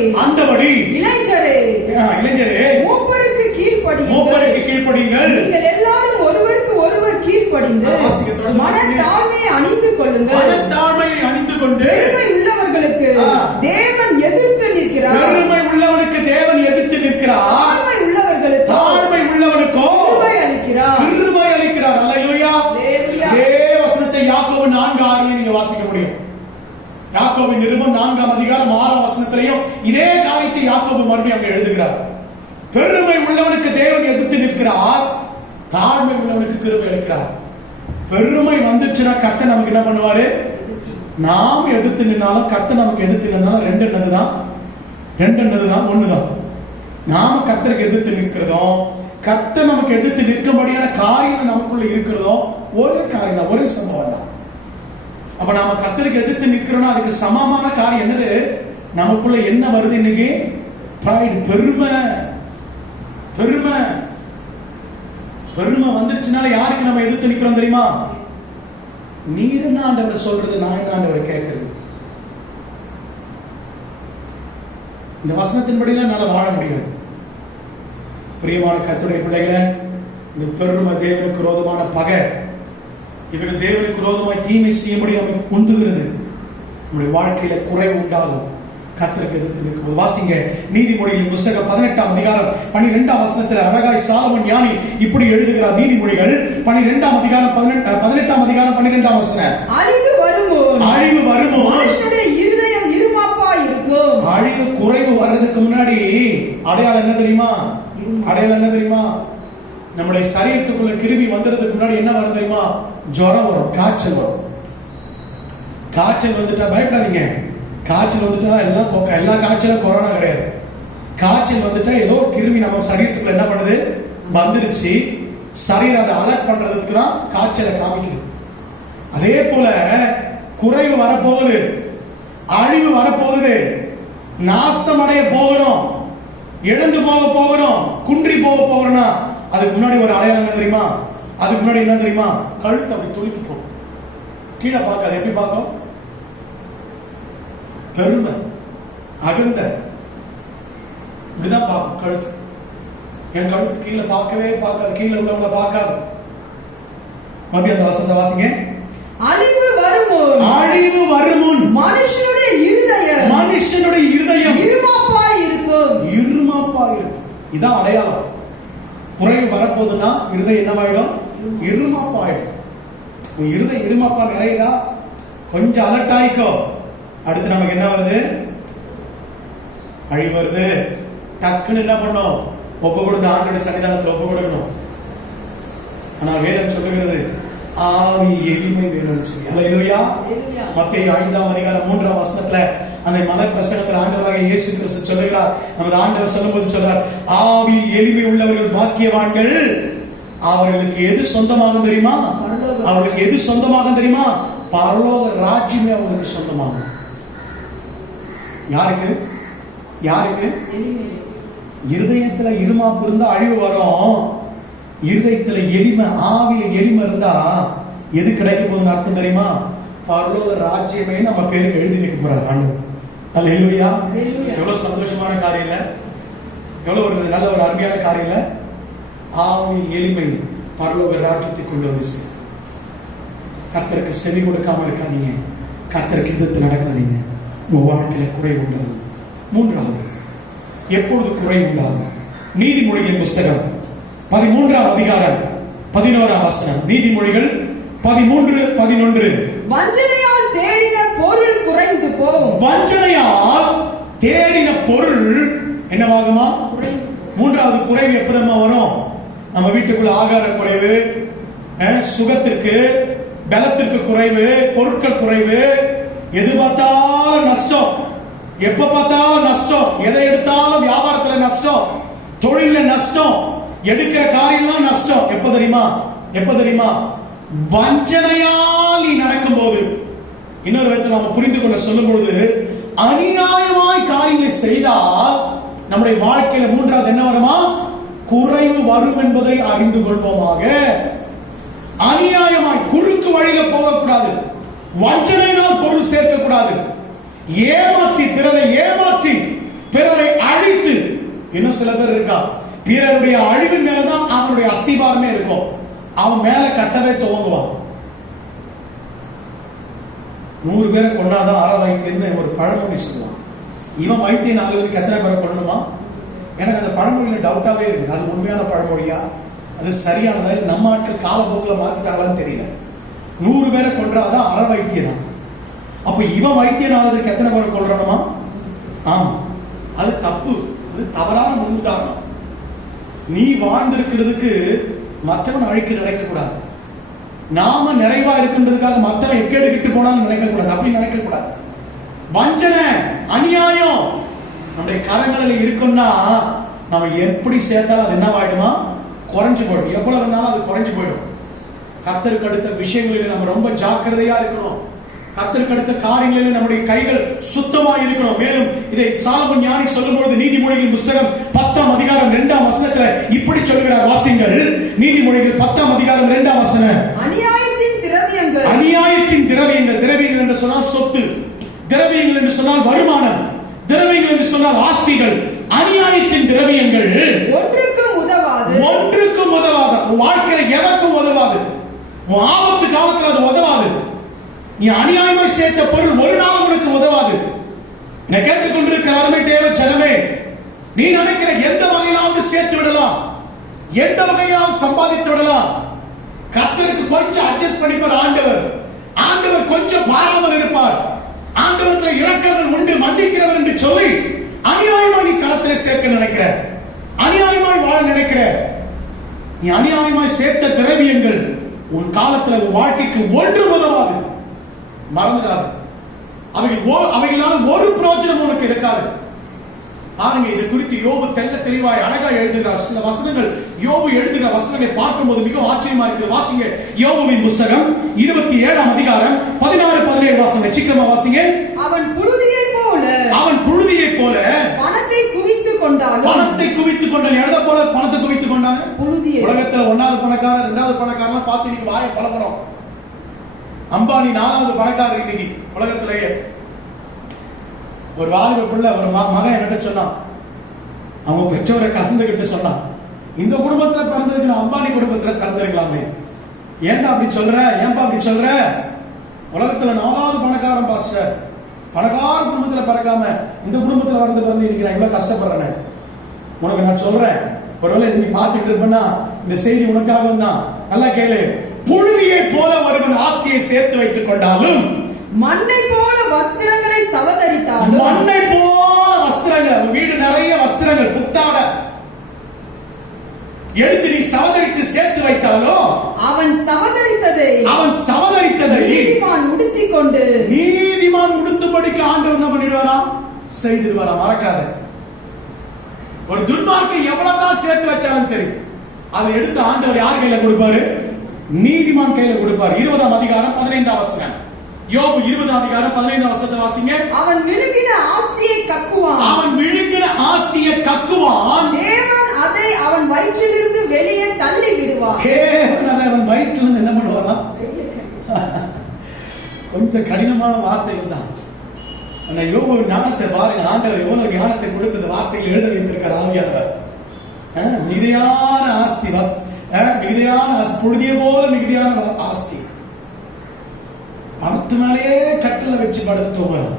இளைஞரே மூப்பருக்கு கீழ்ப்படியுங்கள். நீங்கள் எல்லாரும் ஒருவருக்கு ஒருவர் கீழ்ப்படிந்து மனத்தாழ்மையை அணிந்து கொள்ளுங்கள். மனத்தாழ்மையை அணிந்து கொண்டு பெருமை உள்ளவர்களுக்கு தேவன் எதிர்த்து நிற்கிறார். பெருமை உள்ளவனுக்கு தேவன் எதிர்த்து நிற்கிறார். தாழ்மை உள்ளவனுக்கோ கிருபை அளிக்கிறார். அல்லேலூயா. இதே வசனத்தை யாக்கோபு 4:6 நீங்க வாசிக்க முடியும். யாக்கோபின் நிருபம் 4ஆம் அதிகாரம் 6ஆம் வசனத்திலையும் இதே காரியத்தை யாக்கோபு மறுபடியும் அங்க எழுதுகிறார். பெருமை உள்ளவனுக்கு தேவன் எதிர்த்து நிற்கிறார், தாழ்மை உள்ளவனுக்கு கிருபை அளிக்கிறார். பெருமை வந்துச்சுன்னா கர்த்தர் நமக்கு என்ன பண்ணுவாரு? நாம் எதிர்த்து நின்னாலும் கர்த்தர் நமக்கு எதிர்த்து நின்னாலும் ரெண்டு என்னதுதான் ஒண்ணுதான். நாம கர்த்தருக்கு எதிர்த்து நிற்கிறதும் கர்த்தர் நமக்கு எதிர்த்து நிற்கும்படியான காரியம் நமக்குள்ள இருக்கிறதும் ஒரே காரியம் தான், ஒரே சம்பவம் தான். அப்ப நாம கர்த்தருக்கு எதிர்த்து நிற்கிறோம்னா அதுக்கு சமமான காரியம் என்னது? நமக்குள்ள என்ன வருது இன்னைக்கு? பிரைட், பெருமை வந்துருச்சுனால யாருக்கு நம்ம எதிர்த்து நிற்கிறோம் தெரியுமா? நீர் என்ன ஆண்டவர் சொல்றது, நான் என்ன ஆண்டவர் கேட்கறது. இந்த வசனத்தின்படிதான் என்னால வாழ முடியாது. பிரியமான கர்த்தருடைய பிள்ளைகளை, இந்த பெருமை தேவனுக்கு விரோதமான பகை, இவர்கள் தேவனுக்கு விரோதமாய் தீமை செய்யும்படி நம்மை உந்துகிறது. நம்முடைய வாழ்க்கையில குறைவு உண்டாகும் கர்த்தருக்கு எதிர்த்து நிற்கும். வாசிங்க நீதிமொழிகளின் புஸ்தகம் 18ஆம் அதிகாரம் 12ஆம் வசனத்தில் அழகாய் சாலமோன் ஞானி இப்படி எழுதுகிறார். நீதிமொழிகள் 12ஆம் அதிகாரம் 18ஆம் அதிகாரம் 12ஆம் வசனம். அழிவு வருமோ மனுஷனுடைய இருதயம் இருமாப்பா இருக்கும். அழிவு குறைவு வர்றதுக்கு முன்னாடி அடையாளம் என்ன தெரியுமா? நம்முடைய சரீரத்துக்குள்ள கிருமி வந்ததுக்கு முன்னாடி என்ன வரும் தெரியுமா? ஜுரம் வரும், காய்ச்சல் வரும். காய்ச்சல் வந்துட்டா பயப்படாதீங்க. காய்ச்சல் வந்துட்டா எல்லா காய்ச்சலும் கொரோனா கிடையாது. காய்ச்சல் வந்துட்டா ஏதோ கிருமி நம்ம சரீரத்துக்குள்ள என்ன பண்ணுது? வந்துருச்சு. சரீரம் அதை அலர்ட் பண்றதுக்கு தான் காய்ச்சலை காமிக்குது. அதே போல குறைவு வரப்போகுது, அழிவு வரப்போகுது, நாசமடைய போகணும், இழந்து போகணும், குன்றி போகணும்னா அதுக்கு முன்னாடி ஒரு அடையாளம் என்ன தெரியுமா? அதுக்கு முன்னாடி என்ன தெரியுமா? கழுத்து அப்படி துளிக்கு போகும், கீழே பார்க்காது. எப்படி பார்க்கும்? பெருமை. அகந்த இப்படிதான் பார்க்கும் கழுத்து. என் கழுத்து கீழே பார்க்கவே பார்க்காது, கீழே உள்ளவங்களை பார்க்காது. மறுபடியும் அந்த வசனத்தை வாசிங்க. அழிவு வருமுன், அழிவு வருமுன் மனுஷனுடைய இருதயம் இருமாப்பாய் இருக்கும். இருமாப்பாய் இருக்கும். இதான் அடையாளம். குறைவு வரப்போகுதுன்னா இருதயம் என்னவாயிடும்? இருமாப்பாயிடும். உன் இருதயம் இருமாப்பா நிறையுதா, கொஞ்சம் அலர்ட் ஆயிக்கோ. அடுத்து நமக்கு என்ன வருது? அழிவு வருது. டக்குன்னு என்ன பண்ணோம்? ஒப்பு கொடுத்து ஆண்டோட சன்னிதானத்தில் ஒப்பு கொடுக்கணும். ஆனால் வேதம் சொல்லுகிறது ஆவி எளிமை வேணும்னு சொல்லி. அல்லேலூயா. மத்தேயு 5ஆம் அதிகாரம் 3ஆம் வசனத்துல அந்த மலை பிரசங்கத்தில் ஆண்டவராக இயேசு கிறிஸ்து சொல்லுகிறார். நமது ஆண்டவர் சொல்லும்போது சொல்றார், ஆவி எளிமை உள்ளவர்கள் பாக்கியவான்கள், அவர்களுக்கு எது சொந்தமாகும் தெரியுமா? அவர்களுக்கு எது சொந்தமாகும் தெரியுமா? பரலோக ராஜ்யமே அவர்களுக்கு சொந்தமாகும். யாருக்கு? யாருக்கு? இருதயத்துல இருமாப்பு இருந்தா அழிவு வரும். இருதயத்துல எளிமை, ஆவியில எளிமை இருந்தா எது கிடைக்க போகுதுன்னு அர்த்தம் தெரியுமா? பரலோக ராஜ்யமே நம்ம பேருக்கு எழுதி வைக்க போறாரு ஆண்டவர். அல்லேலூயா. எவ்வளவு சந்தோஷமான காரியம் இல்ல? எவ்வளவு ஒரு நல்ல ஒரு அருமையான காரியம் இல்ல? ஆவியில் எளிமை பரலோக ராஜ்யத்தை கொண்டு வந்து சேரும். கர்த்தருக்கு செவி கொடுக்காம இருக்காதீங்க. கர்த்தருக்கு எதிர்த்து நடக்காதீங்க. உங்க வாழ்க்கையில குறை உண்டாகும். மூன்றாவது, எப்பொழுது குறை உண்டாகும்? நீதிமொழிகளின் புஸ்தகம் 13ஆம் அதிகாரம் 11ஆம் வசனம். நீதிமொழிகள் 13:11. வஞ்சனையால் தேடின பொருள் குறைந்து போகும். வஞ்சனையால் தேடின பொருள் என்னவாகுமா? மூன்றாவது குறைவு எப்பதமா வரும்? நம்ம வீட்டுக்குள்ள ஆகார குறைவு, சுகத்திற்கு பலத்திற்கு குறைவு, பொருட்கள் குறைவு, எது பார்த்தாலும் நஷ்டம், எப்ப பார்த்தாலும் நஷ்டம், எதை எடுத்தாலும் வியாபாரத்துல நஷ்டம், தொழில நஷ்டம், எடுக்கிற காரியம்லாம் நஷ்டம். எப்ப தெரியுமா? எப்ப தெரியுமா? வஞ்சனையால் நீ நடக்கும் போது. இன்னொரு விதத்தை நாம புரிந்து கொள்ள சொல்லும் பொழுது, அநியாயமாய் காரியங்களை செய்தால் நம்முடைய வாழ்க்கையில மூன்றாவது என்ன வருமா? குறைவு வரும் என்பதை அறிந்து கொள்வோமாக. அநியாயமாய் குறுக்கு வழியில போகக்கூடாது. வஞ்சனையினால் பொருள் சேர்க்க கூடாது. ஏமாற்றி பிறரை அழித்து, இன்னும் சில பேர் இருக்கா, பிறருடைய அழிவின் மேலதான் அவனுடைய அஸ்திபாரமே இருக்கும். அவன் மேல கட்டவே துவங்குவான். 100 பேரை கொண்டாதான் அற வைத்தியன்னு ஒரு பழமொழி சொல்லுவான். இவன் வைத்தியன் ஆகுறதுக்கு எத்தனை பேரை கொள்ளணுமா? எனக்கு அந்த பழமொழியில டவுட்டாவே இருக்கு. அது உண்மையான பழமொழியா, அது சரியானதா, நம்ம ஆட்கள் காலப்போக்கில் மாத்திட்டாங்களான்னு தெரியல. 100 பேரை கொன்றாதான் அற வைத்தியனா. அப்ப இவன் வைத்தியன் ஆகுறதுக்கு எத்தனை பேரை கொள்றணுமா? ஆமா, அது தப்பு. அது தவறான முன்னுதாரணம். நீ வாழ்ந்திருக்கிறதுக்கு மற்றவன் அழிக்க நினைக்க கூடாது. நாம நிறைவா இருக்கின்றதுக்காக மற்றவன் எக்கேடு கிட்டு போனாலும் நினைக்க கூடாது. அப்படி நினைக்க கூடாது. வஞ்சனை, அநியாயம் நம்முடைய கரங்களில் இருக்குன்னா நம்ம எப்படி சேர்த்தாலும் அது என்ன ஆயிடுமா? குறைஞ்சு போயிடும். எவ்வளவு இருந்தாலும் அது குறைஞ்சு போயிடும். கர்த்தருக்கு அடுத்த விஷயங்களில் நம்ம ரொம்ப ஜாக்கிரதையா இருக்கணும். கர்த்தருக்கு அடுத்த காரியங்களில் நம்முடைய கைகள் சுத்தமா இருக்கணும். மேலும் இதை சாலமோன் ஞானி சொல்லும் பொழுது நீதிமொழிகளின் புஸ்தகம் 10ஆம் அதிகாரம் 2ஆம் வசனத்துல இப்படி சொல்கிறார். வாசிங்கள். நீதிமொழிகள் 10ஆம் அதிகாரம் 2ஆம் வசனம். அநியாயத்தின் திரவியங்கள், அநியாயத்தின் திரவியங்கள், திரவியங்கள் என்று சொன்னால் சொத்து, திரவியங்கள் என்று சொன்னால் வருமானம், திரவியங்கள் என்று சொன்னால் ஆஸ்திகள், அநியாயத்தின் திரவியங்கள் ஒன்றுக்கும் உதவாது. ஒன்றுக்கும் உதவாது. உன் வாழ்க்கையில எதற்கும் உதவாது. உன் ஆபத்து காலத்தில் அது உதவாது. நீ அநியாயமாய் சேர்த்த பொருள் ஒரு நாள் உனக்கு உதவாது. என்னை கேட்டுக்கொண்டிருக்கிற அருமை தேவ ஜனமே, நீ நினைக்கிற எந்த வகையிலாவது சேர்த்து விடலாம், எந்த வகையிலாவது சம்பாதித்து விடலாம். கர்த்தருக்கு கொஞ்சம் அட்ஜஸ்ட் பண்ணிப்பார் ஆண்டவர். ஆண்டவர் கொஞ்சம் பாராமல் இருப்பார். ஆண்டவரத்துல இரக்கங்கள் உண்டு, மன்னிக்கிறவர் என்று சொல்லி அநியாயமாய் நீ கரத்திலே சேர்க்க நினைக்கிற, அநியாயமாய் வாழ நினைக்கிற, நீ அநியாயமாய் சேர்த்த திரவியங்கள் உன் காலத்துல உன் வாழ்க்கைக்கு ஒன்று உதவாது. மறந்துடாது. அவைகளால ஒரு பிரயோஜனம் உனக்கு இருக்காது. பாருங்க, இது குறித்து யோபு தெல்ல தெளிவாய் அழகா எழுதுகிறார். சில வசனங்கள் யோபு எழுதுகிற வசனங்களை பார்க்கும்போது மிகவும் ஆச்சரியமா இருக்குது. வாசிங்க யோபுவின் புஸ்தகம் 27ஆம் அதிகாரம் 16-17 வாசனை. சீக்கிரமா வாசிங்க. அவன் புழுதியை போல பணத்தை குவித்துக் கொண்டான். எதை போல பணத்தை குவித்துக் கொண்டாங்க? புழுதியை. உலகத்துல 1வது பணக்காரர் 2வது பணக்காரர்லாம் பார்த்து இன்னைக்கு வாயை பலப்பறோம். அம்பானி 4வது பணக்காரர் இன்னைக்கு உலகத்திலேயே. ஒரு வாலிப பிள்ளை ஒரு மகன் என்கிட்ட சொன்னான், அவங்க பெற்றோரை கசந்துகிட்டு சொன்னான், இந்த குடும்பத்துல பிறந்ததுக்கு நான் அம்பானி குடும்பத்துல பிறந்திருக்கலாமே. ஏன்டா அப்படி சொல்ற, ஏன்பா அப்படி சொல்ற? உலகத்துல 4வது பணக்காரன் பாஸ்டர், பணக்கார குடும்பத்துல பிறக்காம இந்த குடும்பத்துல வந்து இன்னைக்கு நான் இவ்வளவு கஷ்டப்படுறேன். உனக்கு நான் சொல்றேன், ஒருவேளை நீ பார்த்துட்டு இருப்பேன்னா இந்த செய்தி உனக்காக தான். நல்லா கேளு. புழுதியை போல ஒருவன் ஆஸ்தியை சேர்த்து வைத்துக் கொண்டாலும், மண்ணை போல வஸ்திரங்களை சவதரித்தாலும், மண்ணை போல வஸ்திரங்கள், வீடு நிறைய வஸ்திரங்கள் புத்தாட எடுத்து நீ சவதரித்து சேர்த்து வைத்தாலும், அவன் சவதரித்ததை நீதிமான் உடுத்திக் கொண்டு நீதிமான் உடுத்தும்படிக்கு ஆண்டவர் என்ன பண்ணிடுவாராம்? செய்திடுவாராம். மறக்காத. ஒரு துன்மார்க்கை எவ்வளவுதான் சேர்த்து வச்சாலும் சரி, அதை எடுத்து ஆண்டவர் யார் கையில கொடுப்பாரு? நீதிமான் கையில கொடுப்பார். 20ஆம் அதிகாரம் 15ஆம் வசனம். யோபு 20ஆம் அதிகாரம் 15ஆம் வசனத்தை வாசிங்க. அவன் விழுங்கின ஆஸ்தியை கக்குவான், அவன் விழுங்கின ஆஸ்தியை கக்குவான், தேவன் அதை அவன் வயிற்றிலிருந்து வெளியே தள்ளி விடுவார். தேவன் அதை அவன் வயிற்றிலிருந்து என்ன பண்ணுவாரா? கொஞ்சம் கடினமான வார்த்தைகள் தான். ஆனா யோபு ஞானத்தை பாருங்க, ஆண்டவர் எவ்வளவு ஞானத்தை கொடுத்து இந்த வார்த்தைகள் எழுத வைத்திருக்கார் ஆவியானவர். மிகுதியான ஆஸ்தி, மிகுதியான புழுதியை போல மிகுதியான ஆஸ்தி, பணத்து மேலேயே கட்டில வச்சு படுத்து தூங்குறான்.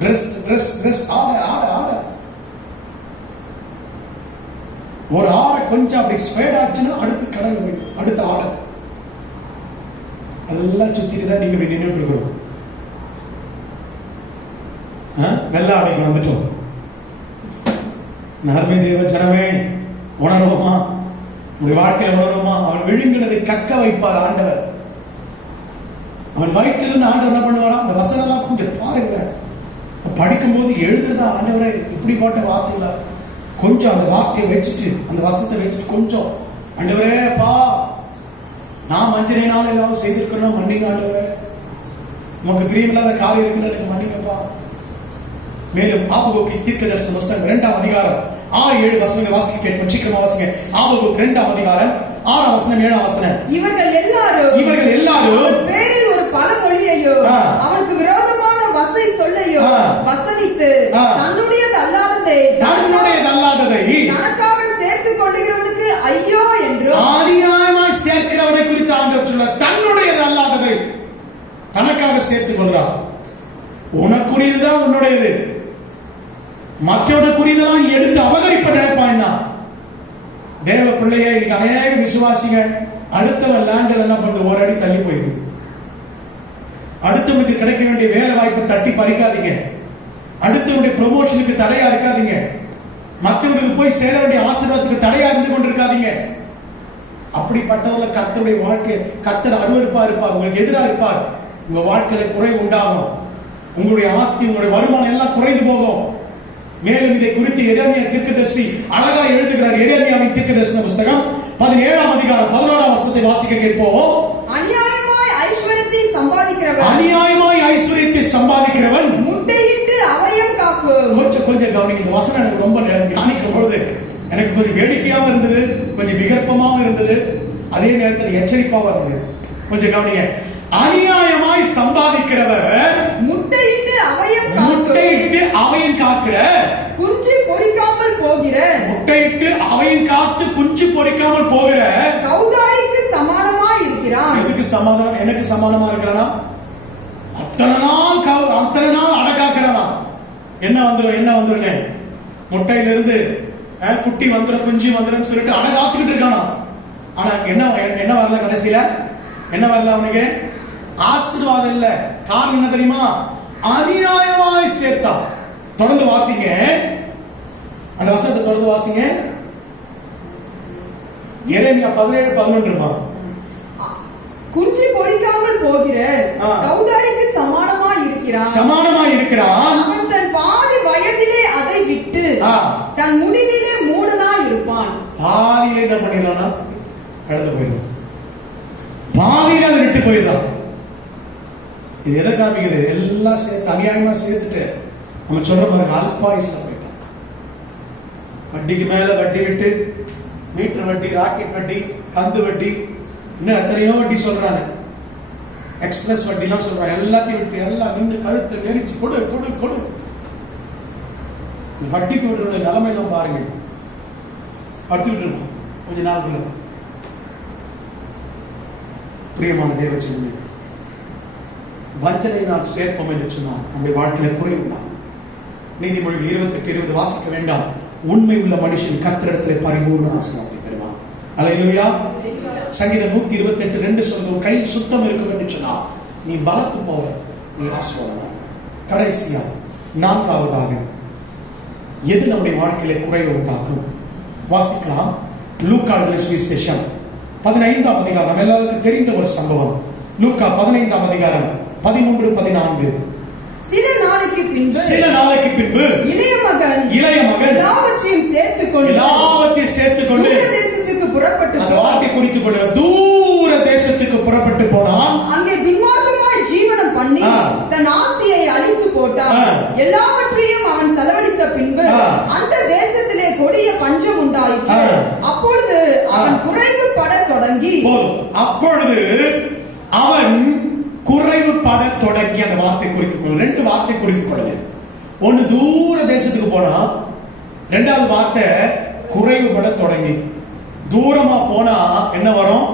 ட்ரெஸ் ஆட ஒரு ஆடை கொஞ்சம் அப்படி ஸ்பேட் ஆச்சுன்னா அடுத்து கடல் போயிடும், அடுத்த ஆடை எல்லாம் சுத்திட்டு தான் நீங்க இப்படி நின்றுட்டு இருக்கிறோம். வெள்ள ஆடைக்கு வந்துட்டோம். நர்மை தேவ ஜனமே, உணர்வோமா? உங்களுடைய வாழ்க்கையில உணர்வோமா? அவன் விழுங்கினதை கக்க வைப்பார் ஆண்டவர். அவன் வயிற்றிலிருந்து ஆண்டவர் என்ன பண்ணுவாரா? அந்த வசனம் எல்லாம் கொஞ்சம் பாருங்க, படிக்கும் போது எழுதுறதா ஆண்டவரை இப்படி போட்ட வார்த்தைகளா, கொஞ்சம் அந்த வார்த்தையை வச்சுட்டு அந்த வசனத்தை வச்சுட்டு கொஞ்சம் ஆண்டவரே பா, நான் வஞ்சனையினால ஏதாவது செய்திருக்கிறோம் மன்னிங்க ஆண்டவரே, உனக்கு பிரியமில்லாத காரியம் இருக்குன்னு எனக்கு மன்னிங்கப்பா. மேலும் ஆபகுக்கு தீர்க்கதரிசன புத்தகம் 2ஆம் அதிகாரம் 6-7 வசனங்களை வாசிக்க கேட்போம். சீக்கிரமா வாசிங்க. ஆபகுக்கு 2ஆம் அதிகாரம் 6ஆம் வசனம் 7ஆம் வசனம். இவர்கள் எல்லாரும் பேரில் ஒரு பழமொழியையோ அவனுக்கு விரோதமான வசை சொல்லையோ வசனித்து தன்னுடையது அல்லாததை தனக்காக சேர்த்துக் கொள்ளுகிறவனுக்கு ஐயோ என்றும், அநியாயமாய் சேர்க்கிறவனை குறித்து ஆண்டவர் சொல்ல, தன்னுடையது அல்லாததை தனக்காக சேர்த்துக் கொள்கிறான். உனக்குரியதுதான் உன்னுடையது, மற்றவனுக்குரியதெல்லாம் எடுத்து அபகரிப்ப நினைப்பான்னா. தேவ பிள்ளைய இன்னைக்கு அநேக விசுவாசிங்க அடுத்தவன் லேண்டில் என்ன பண்ணுது, ஒரு அடி தள்ளி போயிடுது. அடுத்தவனுக்கு கிடைக்க வேண்டிய வேலை வாய்ப்பை தட்டி பறிக்காதீங்க. அடுத்தவனுடைய ப்ரொமோஷனுக்கு தடையா இருக்காதீங்க. மற்றவர்களுக்கு போய் சேர வேண்டிய ஆசீர்வாதத்துக்கு தடையா இருந்து கொண்டிருக்காதீங்க. அப்படிப்பட்டவர்களை கர்த்தருடைய வாழ்க்கை கர்த்தர் அருவருப்பா இருப்பார், உங்களுக்கு எதிராக இருப்பார். உங்க வாழ்க்கையில குறை உண்டாகும், உங்களுடைய ஆஸ்தி உங்களுடைய வருமானம் எல்லாம் குறைந்து போகும். மேலும் இதை குறித்து எரேமியா தீர்க்கதரிசி அழகா எழுதுகிறார். எரேமியாவின் தீர்க்கதரிசன புத்தகம் 17ஆம் அதிகாரம் 11ஆம் வசனத்தை வாசிக்க கேட்போம். அநியாயமாய் ஐஸ்வரியத்தை சம்பாதிக்கிறவன் முட்டையிட்டு அவயம் காக்கும். கொஞ்சம் கவனிங்க. இந்த வசனம் எனக்கு ரொம்ப தியானிக்கும் பொழுது எனக்கு கொஞ்சம் வேடிக்கையாகவும் இருந்தது, கொஞ்சம் விகற்பமாகவும் இருந்தது, அதே நேரத்தில் எச்சரிப்பாகவும் இருந்தது. கொஞ்சம் கவனிங்க. அநியாயமாய் சம்பாதிக்கிறவர் முட்டையிட்டு அவயம் காக்கிற குஞ்சு பொரிக்காமல் போகிற, முட்டையிட்டு அவயம் காத்து குஞ்சு பொரிக்காமல் போகிற கௌதாரிக்கு சமானமா இருக்கிறான். எதுக்கு சமாதானம்? எனக்கு சமானமா இருக்கிறானா? அத்தனை நாள் அடக்காக்குறானா? என்ன வந்துடும் முட்டையிலிருந்து குட்டி வந்துடும், குஞ்சு வந்துடும் சொல்லிட்டு அடகாத்துக்கிட்டு இருக்கானா? ஆனா என்ன வரல, கடைசியில என்ன வரல அவனுக்கு? ஆசீர்வாதம் இல்ல. காரணம் என்ன தெரியுமா? அநியாயமாய் சேர்த்தான். தொடர்ந்து வாசிங்க, அந்த வசனத்தை தொடர்ந்து வாசிங்க. எரேமியா 17:11. குஞ்சு பொரிக்காமல் போகிற கௌதாரிக்கு சமானமாய் இருக்கிறான். அவன் தன் பாதி வயதிலே அதை விட்டு தன் முடிவிலே மூடனாய் இருப்பான். பாதியில என்ன பண்ணிடலாம்னா கடந்து போயிடும், பாதியில அதை விட்டு போயிடலாம். இது எதை காமிக்குது? எல்லாம் சேர்த்து அநியாயமா சேர்த்துட்டு நம்ம சொல்ற மாதிரி அல்பாயுஸ்ல போயிட்டான். வட்டிக்கு மேல வட்டி விட்டு, மீட்டர் வட்டி, ராக்கெட் வட்டி, கந்து வட்டி, இன்னும் எத்தனையோ வட்டி சொல்றாங்க, எக்ஸ்பிரஸ் வட்டி எல்லாம் சொல்றாங்க. எல்லாத்தையும் விட்டு எல்லாம் நின்று கழுத்து நெரிச்சு கொடு கொடு கொடு வட்டிக்கு விடுற நிலைமை எல்லாம் பாருங்க, படுத்துக்கிட்டு இருப்பான் கொஞ்ச நாளுக்குள்ள. பிரியமான தேவஜனமே, வஞ்சனையினால் சேர்ப்போம் என்று சொன்னால் நம்முடைய வாழ்க்கையில குறைவுண்டாகும். நீதிமொழிகள் 28:20 வாசிக்க வேண்டாம். உண்மை உள்ள மனுஷன் கர்த்தரிடத்திலே பரிபூர்ண ஆசீர்வாதத்தை பெறுவான். அல்லேலூயா. சங்கீதம் 128:2 சொல்லுது, கை சுத்தம் இருக்கும் என்று சொன்னால் நீ பலத்து போவ, நீ ஆசீர்வாதம். கடைசியா 4வதாக எது நம்முடைய வாழ்க்கையில குறைவு உண்டாக்கும்? வாசிக்கலாம். லூக்கா எழுதின சுவிசேஷம் 15ஆம் அதிகாரம், நம்ம எல்லாருக்கும் தெரிந்த ஒரு சம்பவம். லூக்கா 15ஆம் அதிகாரம் 13-14. சில நாளைக்கு பின்பு இளைய மகன் எல்லாவற்றையும் சேர்த்துக்கொண்டு தேசத்துக்கு புறப்பட்டு, அந்த வார்த்தை குறித்துக் கொண்டு தூர தேசத்துக்கு புறப்பட்டு போனான். அங்கே துன்மார்க்கமாய் ஜீவனம் பண்ணி தன் ஆஸ்தியை அழித்து போட்டான். எல்லாவற்றையும் அவன் செலவழித்த பின்பு அந்த தேசத்திலே கொடிய பஞ்சம் உண்டாயிற்று. அப்பொழுது அவன் குறைவுபட தொடங்கி, அந்த வார்த்தை குறித்துக் கொள்ள 2 வார்த்தை குறித்துக் கொள்ளுங்க. ஒன்னு தூர தேசத்துக்கு போனா, 2வது வார்த்தை குறைவுபட தொடங்கி. தூரமா போனா என்ன வரும்?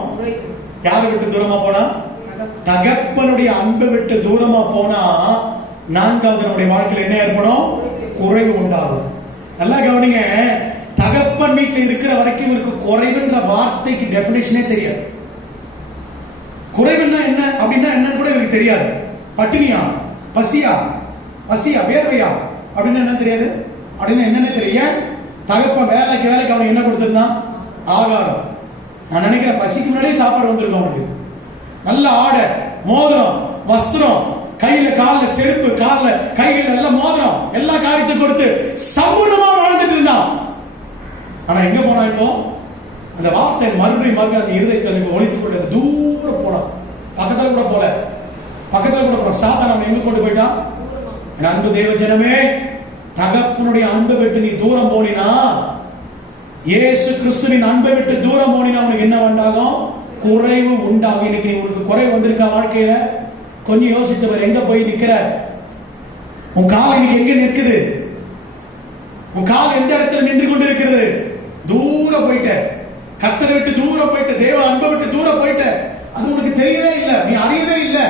யாரை விட்டு தூரமா போனா? தகப்பனுடைய அன்பை விட்டு தூரமா போனா 4வது நம்முடைய வாழ்க்கையில் என்ன ஏற்படும்? குறைவு உண்டாகும். நல்லா கவனிங்க, தகப்பன் வீட்டில் இருக்கிற வரைக்கும் இவருக்கு குறைவுன்ற வார்த்தைக்கு டெபினிஷனே தெரியாது. குறைவுன்னா என்ன அப்படின்னா என்னன்னு கூட இவருக்கு தெரியாது. பட்டினியா, பசியா, வேர்வையா அப்படின்னு என்ன தெரியாது. அப்படின்னு என்னன்னு தெரிய, தகப்பன் வேலைக்கு அவனுக்கு என்ன கொடுத்திருந்தான்? ஆகாரம். நான் நினைக்கிறேன் பசிக்கு முன்னாடியே சாப்பாடு வந்திருக்கும் அவனுக்கு. நல்ல ஆடை, மோதிரம், வஸ்திரம், கையில காலில் செருப்பு, காலில் கைகள் எல்லாம் மோதிரம், எல்லா காரியத்தையும் கொடுத்து சம்பூர்ணமா வாழ்ந்துட்டு இருந்தான். ஆனா எங்க போனா இப்போ? அந்த வார்த்தை மறுபடியும் அந்த இருதயத்தில் ஒழித்துக் கொண்டு தூரம் போனான். பக்கத்துல கூட போல சாத்தான் அவன் எங்க கொண்டு போயிட்டான்? என் அன்பு தேவ ஜனமே, தகப்பனுடைய அன்பை விட்டு நீ தூரம் போனினா, இயேசு கிறிஸ்துவின் அன்பை விட்டு தூரம் போனினா உனக்கு என்ன உண்டாகும்? குறைவு உண்டாகும். இன்னைக்கு உனக்கு குறைவு வந்திருக்கா வாழ்க்கையில? கொஞ்சம் யோசித்தவர் எங்க போய் நிக்கிற? உன் கால் இன்னைக்கு எங்க நிற்குது? உன் கால் எந்த இடத்துல நின்று கொண்டு இருக்கிறது? தூரம் போயிட்ட, கர்த்தரை விட்டு தூரம் போயிட்ட, தேவ அன்பை விட்டு தூரம் போயிட்ட. அது உனக்கு தெரியவே இல்லை, நீ அறியவே இல்லை.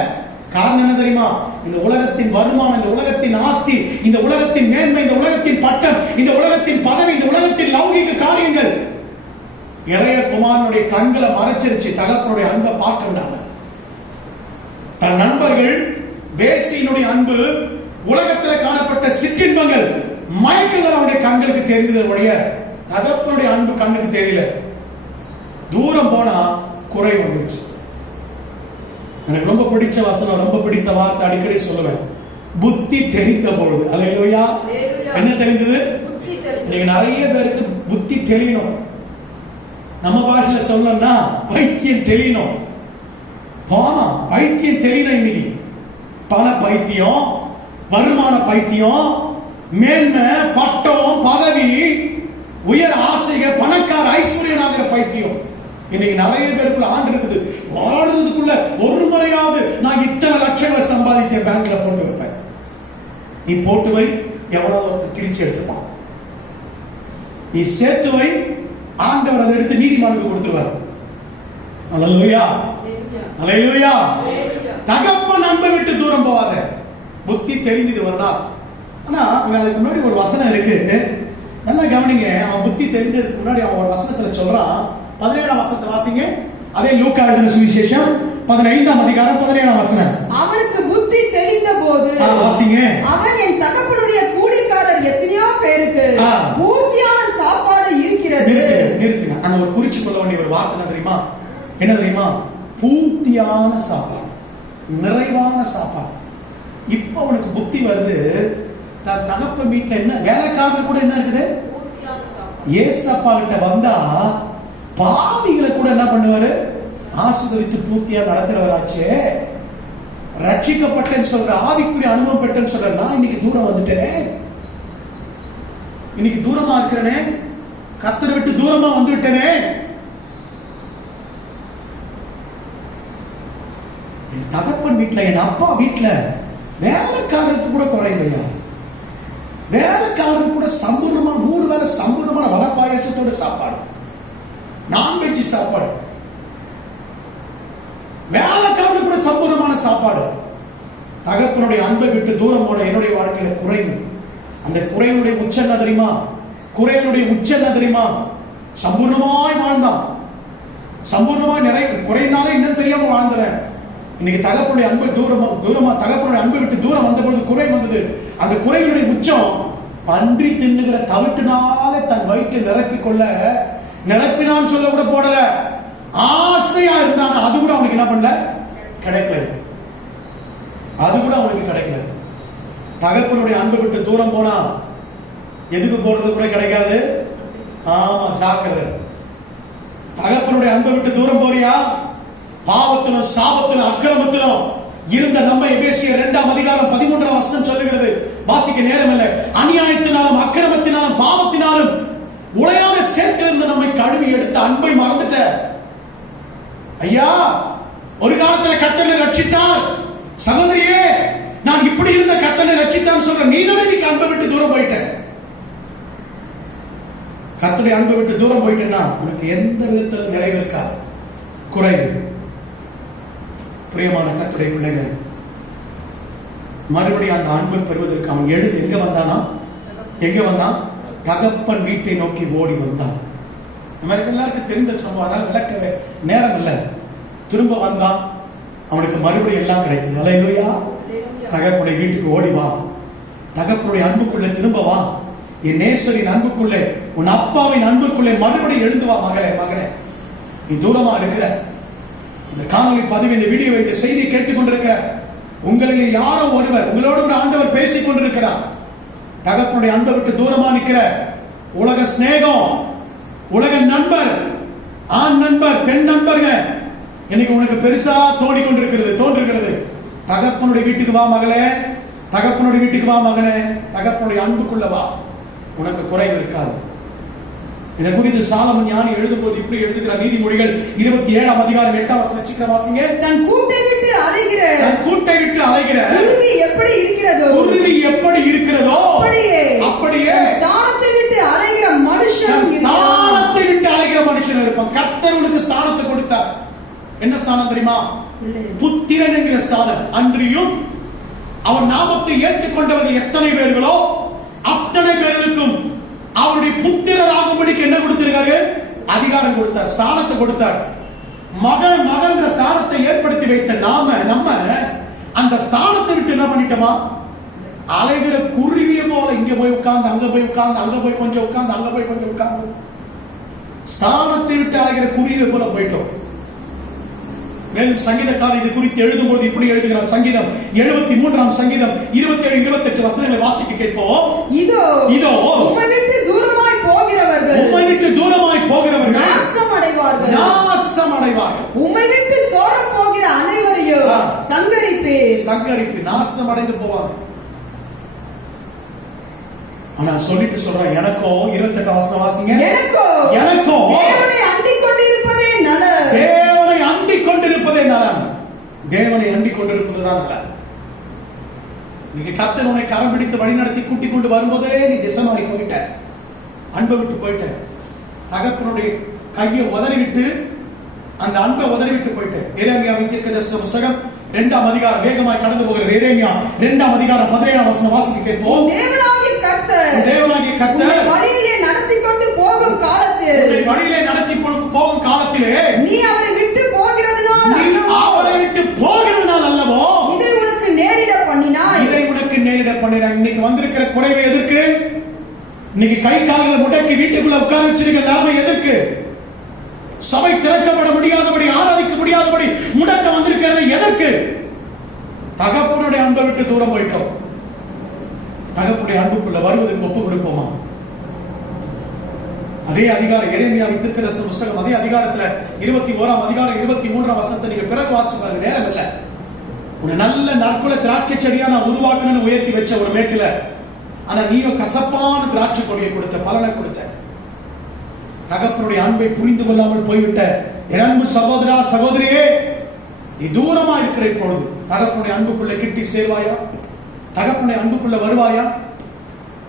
காரணம் என்ன தெரியுமா? இந்த உலகத்தின் வருமானம், இந்த உலகத்தின் ஆஸ்தி, இந்த உலகத்தின் மேன்மை, இந்த உலகத்தின் பட்டம், இந்த உலகத்தின் பதவி, இந்த உலகத்தின் லௌகிக காரியங்கள் இளைய குமாரனுடைய கண்களை மறைச்சிருச்சு. தகப்பனுடைய அன்பை பார்க்க விடாம தன் நண்பர்கள், வேசியினுடைய அன்பு, உலகத்தில் காணப்பட்ட சிற்றின்பங்கள், மயக்கங்கள் அவனுடைய கண்களுக்கு தெரிந்தது ஒழிய தகப்பனுடைய அன்பு கண்ணுக்கு தெரியல. தூரம் போனா குறை வந்துருச்சு. எனக்கு ரொம்ப பிடிச்ச வசனம், ரொம்ப பிடித்த வார்த்தை அடிக்கடி சொல்லுவேன். புத்தி தெரிந்த பொழுது. அல்லேலூயா. என்ன தெரிந்தது? நீங்க நிறைய பேருக்கு புத்தி தெரியணும். நம்ம பாஷையில சொல்லணும்னா பைத்தியம் தெரியணும். பைத்தியம் தெரியணும். இன்னைக்கு பண பைத்தியம், வருமான பைத்தியம், மேன்மை, பட்டம், பதவி, உயர் ஆசைகள், பணக்கார ஐஸ்வர்யனாகிற பைத்தியம் இன்னைக்கு நிறைய பேருக்குள்ள ஆண்டு இருக்குது. வாழ்றதுக்குள்ள ஒரு முறையாவது நான் இத்தனை லட்சங்களை சம்பாதித்தேன் பேங்க்ல போட்டு வைப்பேன். நீ போட்டு வை, எவ்வளவு கிழிச்சு எடுத்துப்பான். நீ சேர்த்து வை, ஆண்டவர் அதை எடுத்து நீதிமானுக்கு கொடுத்துருவார். அல்லேலூயா, அல்லேலூயா. தகப்பன் அன்பை விட்டு தூரம் போவாத. புத்தி தெரிஞ்சது ஒரு நாள். ஆனா அங்க அதுக்கு முன்னாடி ஒரு வசனம் இருக்கு, நல்லா கவனிங்க. அவன் புத்தி தெரிஞ்சதுக்கு முன்னாடி அவன் ஒரு வசனத்துல சொல்றான். 17ஆம் வசனத்தை வாசிங்க. அதே லூக்கா எழுதின சுவிசேஷம் 15ஆம் அதிகாரம் 17ஆம் வசனம். அவனுக்கு புத்தி தெளிந்த போது, வாசிங்க, அவன் என் தகப்பனுடைய கூலிக்காரர் எத்தனையோ பேருக்கு பூர்த்தியான சாப்பாடு இருக்கிறது. நிறுத்துங்க. அங்க ஒரு குறிச்சு கொள்ள வேண்டிய ஒரு வார்த்தை என்ன தெரியுமா? என்ன தெரியுமா? பூர்த்தியான சாப்பாடு, நிறைவான சாப்பாடு. இப்ப அவனுக்கு புத்தி வருது. தகப்பன் வீட்டுல என்ன வேலைக்காரர்கள் கூட என்ன இருக்குது? ஏசப்பா கிட்ட வந்தா பாவிகளை கூட என்ன பண்ணுவாரு? ஆசீர்வதித்து பூர்த்தியா நடத்துறவராச்சே. ரட்சிக்கப்பட்டேன்னு சொல்ற, ஆவிக்குரிய அனுபவம் பெற்றேன்னு சொல்ற, நான் இன்னைக்கு தூரம் வந்துட்டேனே, இன்னைக்கு தூரமா இருக்கிறேனே, கர்த்தரை விட்டு தூரமா வந்து விட்டேனே. தகப்பன் வீட்டுல, என் அப்பா வீட்டுல வேலைக்காரருக்கு கூட குறையில்லையா? வேலைக்காரர் கூட சம்பூர்ணமான 3 வேளை சம்பூர்ணமான வடை பாயாசத்தோட சாப்பாடு, நான்வெஜ் சாப்பாடு. வேலைக்காரர் கூட சம்பூர்ணமான சாப்பாடு. தகப்பனுடைய அன்பை விட்டு தூரம் போன என்னுடைய வாழ்க்கையில குறைவு. அந்த குறைவுடைய உச்ச என்ன தெரியுமா? குறைவுடைய உச்ச என்ன தெரியுமா? சம்பூர்ணமாய் வாழ்ந்தான், சம்பூர்ணமாய் நிறைய குறையினாலே இன்னும் தெரியாம வாழ்ந்தவன். இன்னைக்கு தகப்பனுடைய அன்பை தூரமா தகப்பனுடைய அன்பை விட்டு தூரம் வந்த பொழுது குறை வந்தது. அந்த குறைவுடைய உச்சம் பன்றி தின்னுகிற தவிட்டுனால தன் வயிற்றை நிரப்பினான்னு சொல்ல கூட போடல. ஆசையா இருந்தான அது கூட அவனுக்கு என்ன பண்ணல, கிடைக்கல. அது கூட அவனுக்கு கிடைக்கல. தகப்பனுடைய அன்பை விட்டு தூரம் போனா எதுக்கு போறது கூட கிடைக்காது. ஆமா, ஜாக்கிரதை. தகப்பனுடைய அன்பை விட்டு தூரம் போறியா, பாவத்திலும் சாபத்திலும் அக்கிரமத்திலும் இருந்த நம்ம எபேசியர் 2ஆம் அதிகாரம் 13ஆம் வசனம் சொல்லுகிறது. வாசிக்க நேரம் இல்லை. அநியாயத்தினாலும் அக்கிரமத்தினாலும் பாவத்தினாலும் உளையான சேர்த்திலிருந்து நம்மை கழுவி எடுத்த அன்பை மறந்துட்ட. ஐயா, ஒரு காலத்துல கர்த்தரை ரட்சித்தார். சகோதரியே, நான் இப்படி இருந்த கர்த்தரை ரட்சித்தான் சொல்ற நீ தானே இன்னைக்கு அன்பை விட்டு தூரம் போயிட்ட. கர்த்தருடைய அன்பை விட்டு தூரம் போயிட்டேன்னா உனக்கு எந்த விதத்திலும் நிறைவு இருக்காது, குறைவு. பிரியமான கர்த்தருடைய பிள்ளைகள், மறுபடியும் அந்த அன்பை பெறுவதற்கு அவன் எங்க வந்தான்? தகப்பன் வீட்டை நோக்கி ஓடி வந்தான். நம்ம எல்லாருக்கும் தெரிந்த சம்பவம், விளக்கவே நேரம் இல்லை. திரும்ப வந்தான், அவனுக்கு மறுபடியும் எல்லாம் கிடைத்தது. அல்லேலூயா. தகப்பனுடைய வீட்டுக்கு ஓடி வா, தகப்பனுடைய அன்புக்குள்ளே திரும்ப வா, என் நேசரின் அன்புக்குள்ளே, உன் அப்பாவின் அன்புக்குள்ளே மறுபடியும் எழுந்து வா. மகனே, நீ தூரமா இருக்கிற. இந்த காணொலி பதிவு, இந்த வீடியோ, இந்த செய்தியை கேட்டுக்கொண்டிருக்கிற உங்களில் யாரோ ஒருவர், உங்களோடு கூட ஆண்டவர் பேசிக் கொண்டிருக்கிறார். தகப்பனுடைய அன்பை விட்டு தூரமா நிற்கிற, உலக சிநேகம், உலக நண்பர், ஆண் நண்பர், பெண் நண்பர்கள் இன்னைக்கு உனக்கு பெருசா தோன்றுகிறது. தகப்பனுடைய வீட்டுக்கு வா மகளே, தகப்பனுடைய வீட்டுக்கு வா மகனே, தகப்பனுடைய அன்புக்குள்ள வா, உனக்கு குறைவு இருக்காது. இதை குறித்து சாலமன் ஞானி எழுதும் போது இப்படி எழுதுகிறார். நீதிமொழிகள் 27ஆம் அதிகாரம் 8ஆம் வசனம் சீக்கிரம் வாசிங்க. தன் கூட்டை விட்டு அலைகிற குருவி எப்படி இருக்கிறதோ அப்படியே ஸ்தானத்தை விட்டு அலைகிற மனுஷன் இருப்பான். கர்த்தர் உனக்கு ஸ்தானத்தை கொடுத்தார். என்ன ஸ்தானம் தெரியுமா? புத்திரன் என்கிற ஸ்தானம். அன்றியும் அவன் நாமத்தை ஏற்றுக்கொண்டவர்கள் எத்தனை பேர்களோ அத்தனை பேர்களுக்கும் அவருடைய புத்திரர் ஆகும்படிக்கு என்ன கொடுத்திருக்காரு? அதிகாரம் கொடுத்தார், ஸ்தானத்தை கொடுத்தார். மகன் ஸ்தானத்தை ஏற்படுத்தி வைத்த நம்ம அந்த ஸ்தானத்தை விட்டு என்ன பண்ணிட்டோமா? அலைகிற குருவிய போல இங்க போய் உட்கார்ந்து, அங்க போய் உட்கார்ந்து, அங்க போய் கொஞ்சம் உட்கார்ந்து, அங்க போய் கொஞ்சம் உட்கார்ந்து, ஸ்தானத்தை விட்டு அலைகிற குருவிய போல போயிட்டோம். மேலும் சங்கீதக்காரர் இது குறித்து எழுதும்போது இப்படி எழுதுகிறார். சங்கீதம் 73ஆம் சங்கீதம் 27, 28 வசனங்களை வாசிக்க கேட்போம். இதோ உம்மை விட்டு தூரமாய் போகிறவர்கள் நாசமடைவார்கள். உம்மை விட்டு சோரம் போகிற அனைவரையும் சங்கரிப்பு நாசம் அடைந்து போவாங்க. ஆனா சொல்லிட்டு சொல்றான், எனக்கோ 28ஆம் வசனம் வாசிங்க. எனக்கோ தேவனை அண்டிக் கொண்டிருப்பதே நலம். தேவனை அண்டிக் கொண்டிருப்பதே நலம். தேவனை அண்டிக் கொண்டிருப்பதுதான் நலம். நீங்க கர்த்தர் உன்னை கரம் பிடித்து வழி நடத்தி கூட்டிக் கொண்டு வரும்போதே நீ திசை மாறி போயிட்ட, அன்பை விட்டு போயிட்ட. தகப்பனுடைய கையை உதறிவிட்டு, அந்த அன்பை உதறிவிட்டு போயிட்ட. எரேமியாவின் தீர்க்கதரிசன புத்தகம் 2ஆம் அதிகாரம், வேகமாய் கடந்து போகிற எரேமியா 2ஆம் அதிகாரம் 17ஆம் வசனம் வாசிக்க கேட்போம். தேவனாகிய கர்த்தர் வழியிலே நடத்தி கொண்டு போகும் காலத்திலே நீ அவரை விட்டு போகிறதுனால் அல்லவோ இதை உனக்கு நேரிட பண்ணினாய். இன்னைக்கு வந்திருக்கிற குறைவை எதற்கு? இன்னைக்கு கை கால்களை முடக்கி வீட்டுக்குள்ள உட்கார வச்சிருக்கிற நிலைமை எதற்கு? சபை திறக்கப்பட முடியாதபடி, ஆராதிக்க முடியாதபடி முடக்க வந்திருக்கிறது எதற்கு? தகப்பனுடைய அன்பை விட்டு தூரம் போயிட்டோம். தகப்பனுடைய அன்புக்குள்ள வருவதற்கு ஒப்பு கொடுப்போமா? அதே அதிகாரம் எரேமியாவின் தீர்க்கதரிசன புத்தகம் அதே அதிகாரத்துல 21ஆம் அதிகாரம் 23ஆம் வசனத்தை நீங்க பிறகு வாசிச்சு பாருங்க, நேரம் இல்ல. ஒரு நல்ல நற்குல திராட்சை செடியா நான் உருவாக்கணும்னு உயர்த்தி வச்ச ஒரு மேட்டுல, ஆனா நீயோ கசப்பான திராட்சை கொடியை கொடுத்த, பலனை கொடுத்த. தகப்பனுடைய அன்பை புரிந்து கொள்ளாமல் போய்விட்ட என் அன்பு சகோதரா, சகோதரியே, நீ தூரமா இருக்கிற பொழுது தகப்பனுடைய அன்புக்குள்ள கிட்டி சேர்வாயா? தகப்பனுடைய அன்புக்குள்ள வருவாயா?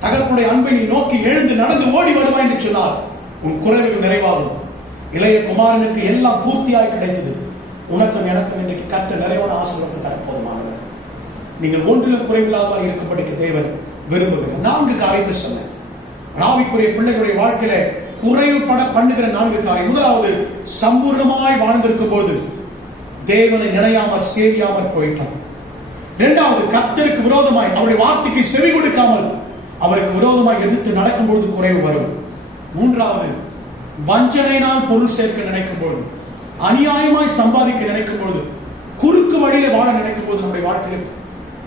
தகப்பனுடைய அன்பை நீ நோக்கி எழுந்து நடந்து ஓடி வருவாய் என்று சொன்னார், உன் குறைவுகள் நிறைவாகும். இளைய குமாரனுக்கு எல்லாம் பூர்த்தியாய் கிடைத்தது. உனக்கும் எனக்கும் இன்றைக்கு கர்த்தர் நிறைவான ஆசீர்வாதத்தை தரப்போதுமானவர். நீங்கள் ஒன்றிலும் குறைவில்லாதவராய் இருக்கும்படிக்கு தேவன் விரும்புகிறார். 4 காரியத்தை சொன்னேன். ஆவிக்குரிய பிள்ளைகளுடைய வாழ்க்கையில குறைவுபட பண்ணுகிற 4 காரியம். முதலாவது, சம்பூர்ணமாய் வாழ்ந்திருக்கும் போது தேவனை நினையாமல் சேவியாமல் போயிட்டான். இரண்டாவது, கர்த்தருக்கு விரோதமாய் அவருடைய வார்த்தைக்கு செவி கொடுக்காமல் அவருக்கு விரோதமாய் எதிர்த்து நடக்கும் பொழுது குறைவு வரும். மூன்றாவது, வஞ்சனையினால் பொருள் சேர்க்க நினைக்கும் பொழுது, அநியாயமாய் சம்பாதிக்க நினைக்கும் பொழுது, குறுக்கு வழியில வாழ நினைக்கும் போது நம்முடைய வாழ்க்கையில்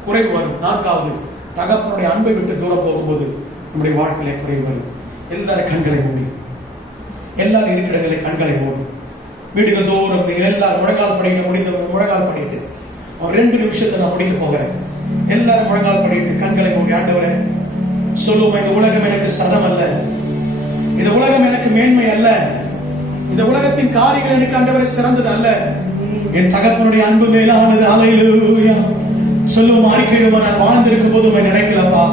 குறைவு வரும். நான்காவது, தகப்பனுடைய அன்பை விட்டு தூரம் போகும்போது நம்முடைய வாழ்க்கையில குறைவு வரும். எல்லாரும் கண்களை மூடி, எல்லாரும் இருக்கிற கண்களை மூடி, வீடுகள் தோறும் எல்லாரும் முழங்கால் படிட்டு முடிந்தவங்க முழங்கால் பண்ணிட்டு ஒரு 2 நிமிஷத்தை நான் முடிக்க போகிறேன். எல்லாரும் முழங்கால் பண்ணிட்டு கண்களை மூடி, ஆண்டவரே சொல்லுவோம், இந்த உலகம் எனக்கு சதம் அல்ல, இந்த உலகம் எனக்கு மேன்மை அல்ல, இந்த உலகத்தின் காரியங்கள் எனக்கு ஆண்டவரே சிறந்தது அல்ல, என் தகப்பனுடைய அன்பு மேலானது. அல்லேலூயா சொல்லுவோம், அறிக்கையிடுமா, நான் வாழ்ந்திருக்கும் போது நினைக்கலப்பா,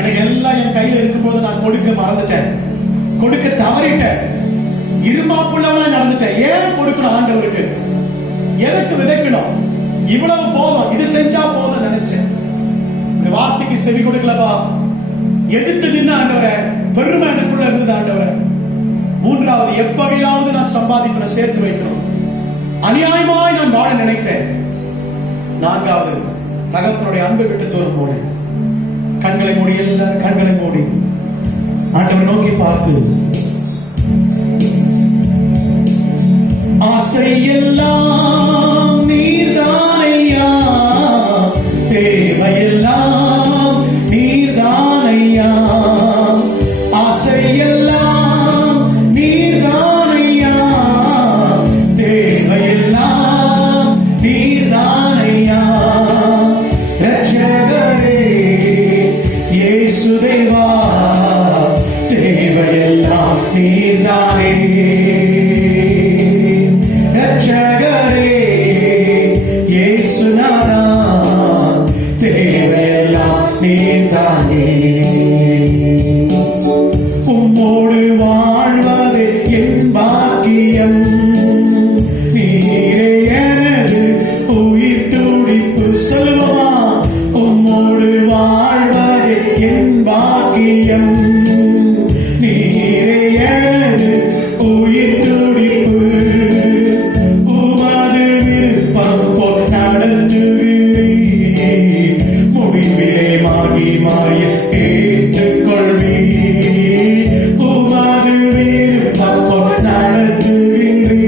எனக்கு எல்லாம் என் கையில இருக்கும் போது நான் கொடுக்க மறந்துட்டேன், கொடுக்க தவறிட்டேன், இருமாப்புள்ளவனா நடந்துட்டேன். ஏன் கொடுக்கணும் ஆண்டவருக்கு? எதுக்கு விதைக்கணும்? இவ்வளவு போதும், இது செஞ்சா போதும் நினைச்சேன். இந்த வார்த்தைக்கு செவி கொடுக்கலப்பா, எதிர்த்து நின்று ஆண்டவரே, பெருமை எனக்குள்ள இருந்தது ஆண்டவரே. மூன்றாவது, எப்பகையிலாவது நான் சம்பாதிக்கணும், சேர்த்து வைக்கணும், அநியாயமாய் நான் வாழ நினைத்தேன். நான்காவது, தகப்பனுடைய அன்பை விட்டு தூரம் போனேன். கண்களை மூடி, எல்லாரும் கண்களை மூடி ஆண்டவரை நோக்கி பார்த்து, ஆசையெல்லாம் நீர்தானையா, தேவையெல்லாம் நீர்தானையா, ஆசையெல்லாம் நீர்தானையா, தேவையெல்லாம் நீர்தானையா, ரட்சகரே இயேசுதேவா, தேவையெல்லாம் நீர்தானே, ரட்சகரே இயேசுநாதா, தேவையெல்லாம் நீர்தானே. உம்மோடு வாழ்வது என் பாக்கியம், நீரே எனது உயிர் துடிப்பு. சொல்லுவா, உம்மோடு வாழ்வது என் பாக்கியம், நீரே எனது உயிர் துடிப்பு. உமது விருப்பம் போல் நடத்துகிறீர், முடிவிலே மகிமையை ஏற்றுக்கொள்வீர். உமது விருப்பம் போல் நடத்துகிறீர்,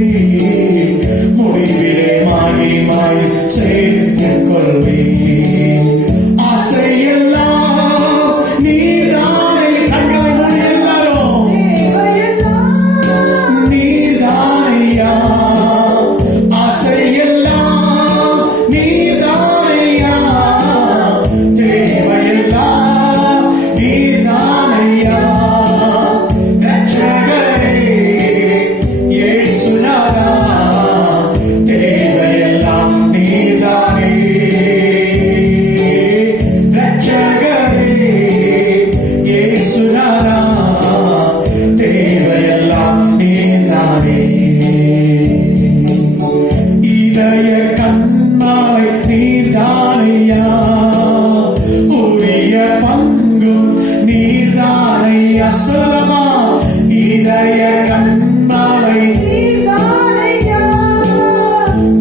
முடிவிலே மகிமையை சேர்த்துக்கொள்வீர். ஆசையெல்லாம் நீர்தானே, கண்களை மூடி எல்லாரும், நீர்தானையா, ஆசையெல்லாம் நீர்தானையா, தேவையெல்லாம் நீர்தானையா, ரட்சகரே இயேசுநாதா, தேவையெல்லாம் நீர்தானே, ரட்சகரே இயேசுநாதா, தேவையெல்லாம் நீர்தானே. இதய கண்மாலை நீர்தானையா, உரிய பங்கும் நீர்தானையா. சொல்லமா, இதய கண்மாலை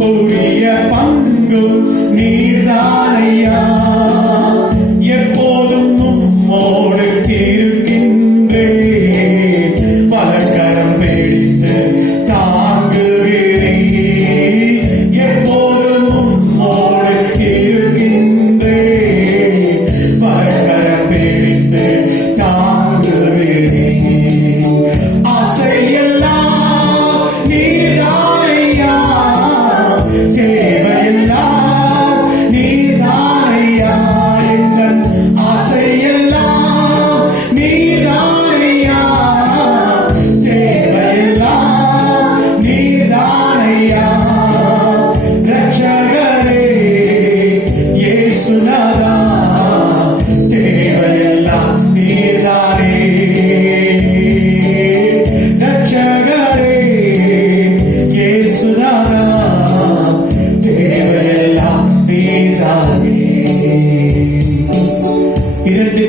உரிய பங்கும் நீர்தானையா. எப்போதும் உம்மோடு இருக்கின்றேன், பலகரம் பிடித்து தாங்குகிறேன். எப்போதும் உம்மோடு இருக்கின்றேன், பலகரம் பிடித்து தாங்குகிறேன்.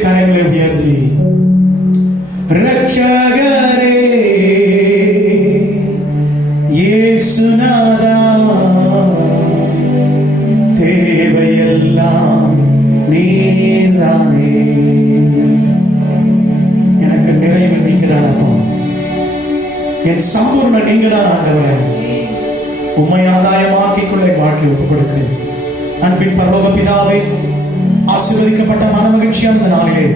கரங்களை உயர்த்தி ரட்சகரே இயேசுநாதா தேவையெல்லாம் நீர்தானே. எனக்கு நிறைவு நீங்க தான் அப்பா, என் சம்பூர்ண நீங்க தான் ஆண்டவரே. உம்மை ஆதாயமாக்கிக் கொள்ள என் வாழ்க்கை ஒப்புக் கொடுக்கிறேன். அன்பின் பரலோக பிதாவே, ஆசீர்வதிக்கப்பட்ட மனமகிழ்ச்சியான இந்த நாளிலே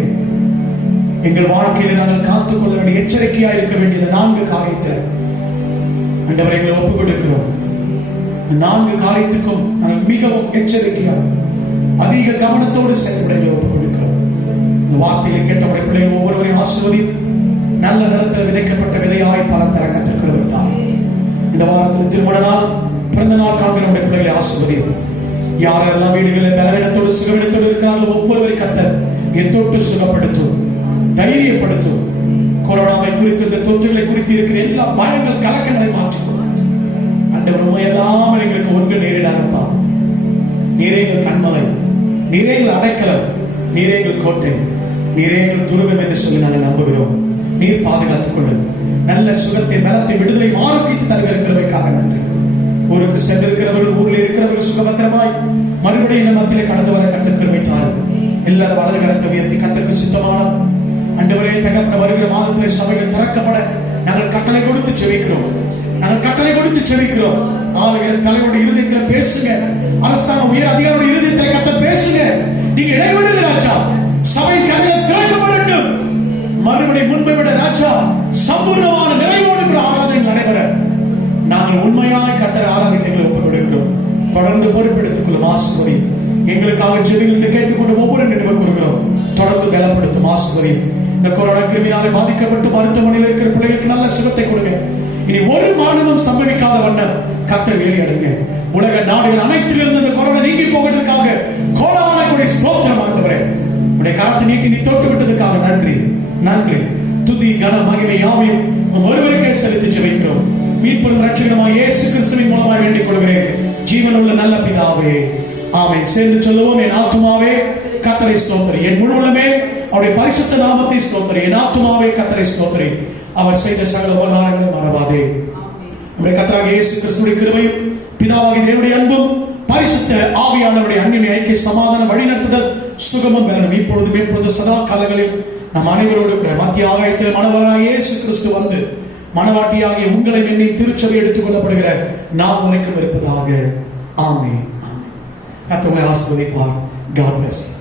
எங்கள் வாழ்க்கையில் நாங்கள் காத்துக்கொள்ள வேண்டிய எச்சரிக்கையா இருக்க வேண்டியது 4 காரியத்தில் ஆண்டவரை எங்களை ஒப்புக் கொடுக்கிறோம். 4 காரியத்துக்கும் நாங்கள் மிகவும் எச்சரிக்கையா அதிக கவனத்தோடு செயல்பட எங்களை ஒப்புக் கொடுக்கிறோம். இந்த வார்த்தையை கேட்டவரை பிள்ளைகள் ஒவ்வொருவரையும் ஆசீர்வதி நல்ல நிலத்தில் விதைக்கப்பட்ட விதையாய் பலன் தர கத்திருக்கிறோம். இந்த வாரத்தில் திருமண நாள், பிறந்த நாள் காண்கிற நம்முடைய பிள்ளைகளை ஆசீர்வதி. யாரெல்லாம் வீடுகளில் பலவீனத்தோடு சுகவீனத்தோடு இருக்கிறார்களோ ஒவ்வொருவரை கர்த்தர் என் தொட்டு சுகப்படுத்தும், தைரியப்படுத்தும். கொரோனாவை குறித்து, இந்த தொற்றுகளை குறித்து இருக்கிற எல்லா பயங்கள் கலக்கங்களை மாற்றிக்கொள்ளும். ஆண்டவர் உண்மை எல்லாம் எங்களுக்கு ஒன்று நேரிடாதப்பா. நீரே எங்கள் கண்மலை, நீரே எங்கள் அடைக்கலம், நீரே எங்கள் கோட்டை, நீரே எங்கள் துருவம் என்று சொல்லி நாங்கள் நம்புகிறோம். நீர் பாதுகாத்துக் கொள்ளும். நல்ல சுகத்தை, பலத்தை, விடுதலை, ஆரோக்கியத்தை தருகிறவைக்காக நன்றி. ஊருக்கு சென்றிருக்கிறவர்கள், ஊரில் இருக்கிறவர்கள் சுகபத்திரமாய் மறுபடியும் இந்த மத்தியிலே கடந்து வர கர்த்தர் கிருபை தாரும். எல்லாரும் வலது கரத்தை உயர்த்தி கர்த்தருக்கு சித்தமானார். ஆண்டவரே, தகப்பன வருகிற மாதத்திலே சபைகள் திறக்கப்பட நாங்கள் கட்டளை கொடுத்து செபிக்கிறோம். நாங்கள் கட்டளை கொடுத்து செபிக்கிறோம். ஆளுகிற தலைவருடைய இருதயத்தில் பேசுங்க. அரசாங்க உயர் அதிகாரியுடைய இருதயத்தில் கர்த்தர் பேசுங்க. நீங்க இடைவிடுங்க ராஜா. சபையின் கதவுகள் திறக்கப்படட்டும். மறுபடியும் முன்பை விட ராஜா சம்பூர்ணமான நிறைவோடு கூட ஆராதனை நடைபெற நாங்கள் உண்மையாய் கர்த்தரை ஆராதிக்க எங்களை ஒப்புக் கொடுக்கிறோம். தொடர்ந்து பொறுப்பெடுத்துக் கொள்ளும் ஆசீர்வதி. எங்களுக்காக ஜெபிங்கள் கேட்டுக்கொண்டு ஒவ்வொரு நினைவு கூறுகிறோம். தொடர்ந்து பலப்படுத்தும் ஆசீர்வதி. இந்த கொரோனா கிருமினாலே பாதிக்கப்பட்டு மருத்துவமனையில் இருக்கிற பிள்ளைகளுக்கு நல்ல சுகத்தை கொடுங்க. இனி ஒரு மரணமும் சம்பவிக்காத வண்ணம் கர்த்தர் வேலை அடுங்க. உலக நாடுகள் அனைத்திலிருந்து இந்த கொரோனா நீங்கி போவதற்காக கோடான கொடை ஸ்தோத்திரம் ஆண்டவரே. உடைய கரத்தை நீட்டி நீ தொட்டு விட்டதற்காக நன்றி, நன்றி. துதி கன மகிமை யாவையும் ஒருவருக்கே செலுத்தி ஜெபிக்கிறோம். மீட்பும் ரட்சகருமாய் இயேசு கிறிஸ்துவின் மூலமாய் வேண்டிக் கொள்கிறேன் ஜீவனுள்ள நல்ல பிதாவே, ஆமென். சேர்ந்து சொல்லுவோம். என் ஆத்துமாவே கர்த்தரை ஸ்தோத்திரி, என் முழு உள்ளமே அவருடைய பரிசுத்த நாமத்தை ஸ்தோத்திரி. என் ஆத்துமாவே கர்த்தரை ஸ்தோத்திரி, அவர் செய்த சகல உபகாரங்களை மறவாதே. நம்முடைய கர்த்தராகிய இயேசு கிறிஸ்துவின் கிருபையும் பிதாவாகிய தேவனுடைய அன்பும் பரிசுத்த ஆவியானவருடைய அன்பின் ஐக்கிய சமாதான வழிநடத்துதல் சுகமும் பெறணும் இப்பொழுது சதா காலங்களில் நம் அனைவரோடு கூட மத்திய ஆகாயத்தில் மணவராகிய இயேசு கிறிஸ்து வந்து மணவாட்டியாகிய உங்களை என்னை திருச்சபை எடுத்துக் கொள்ளப்படுகிற நாள் வரைக்கும் இருப்பதாக. ஆமென். ஆமென். கர்த்தர் உங்களை ஆசீர்வதிப்பார். God bless you.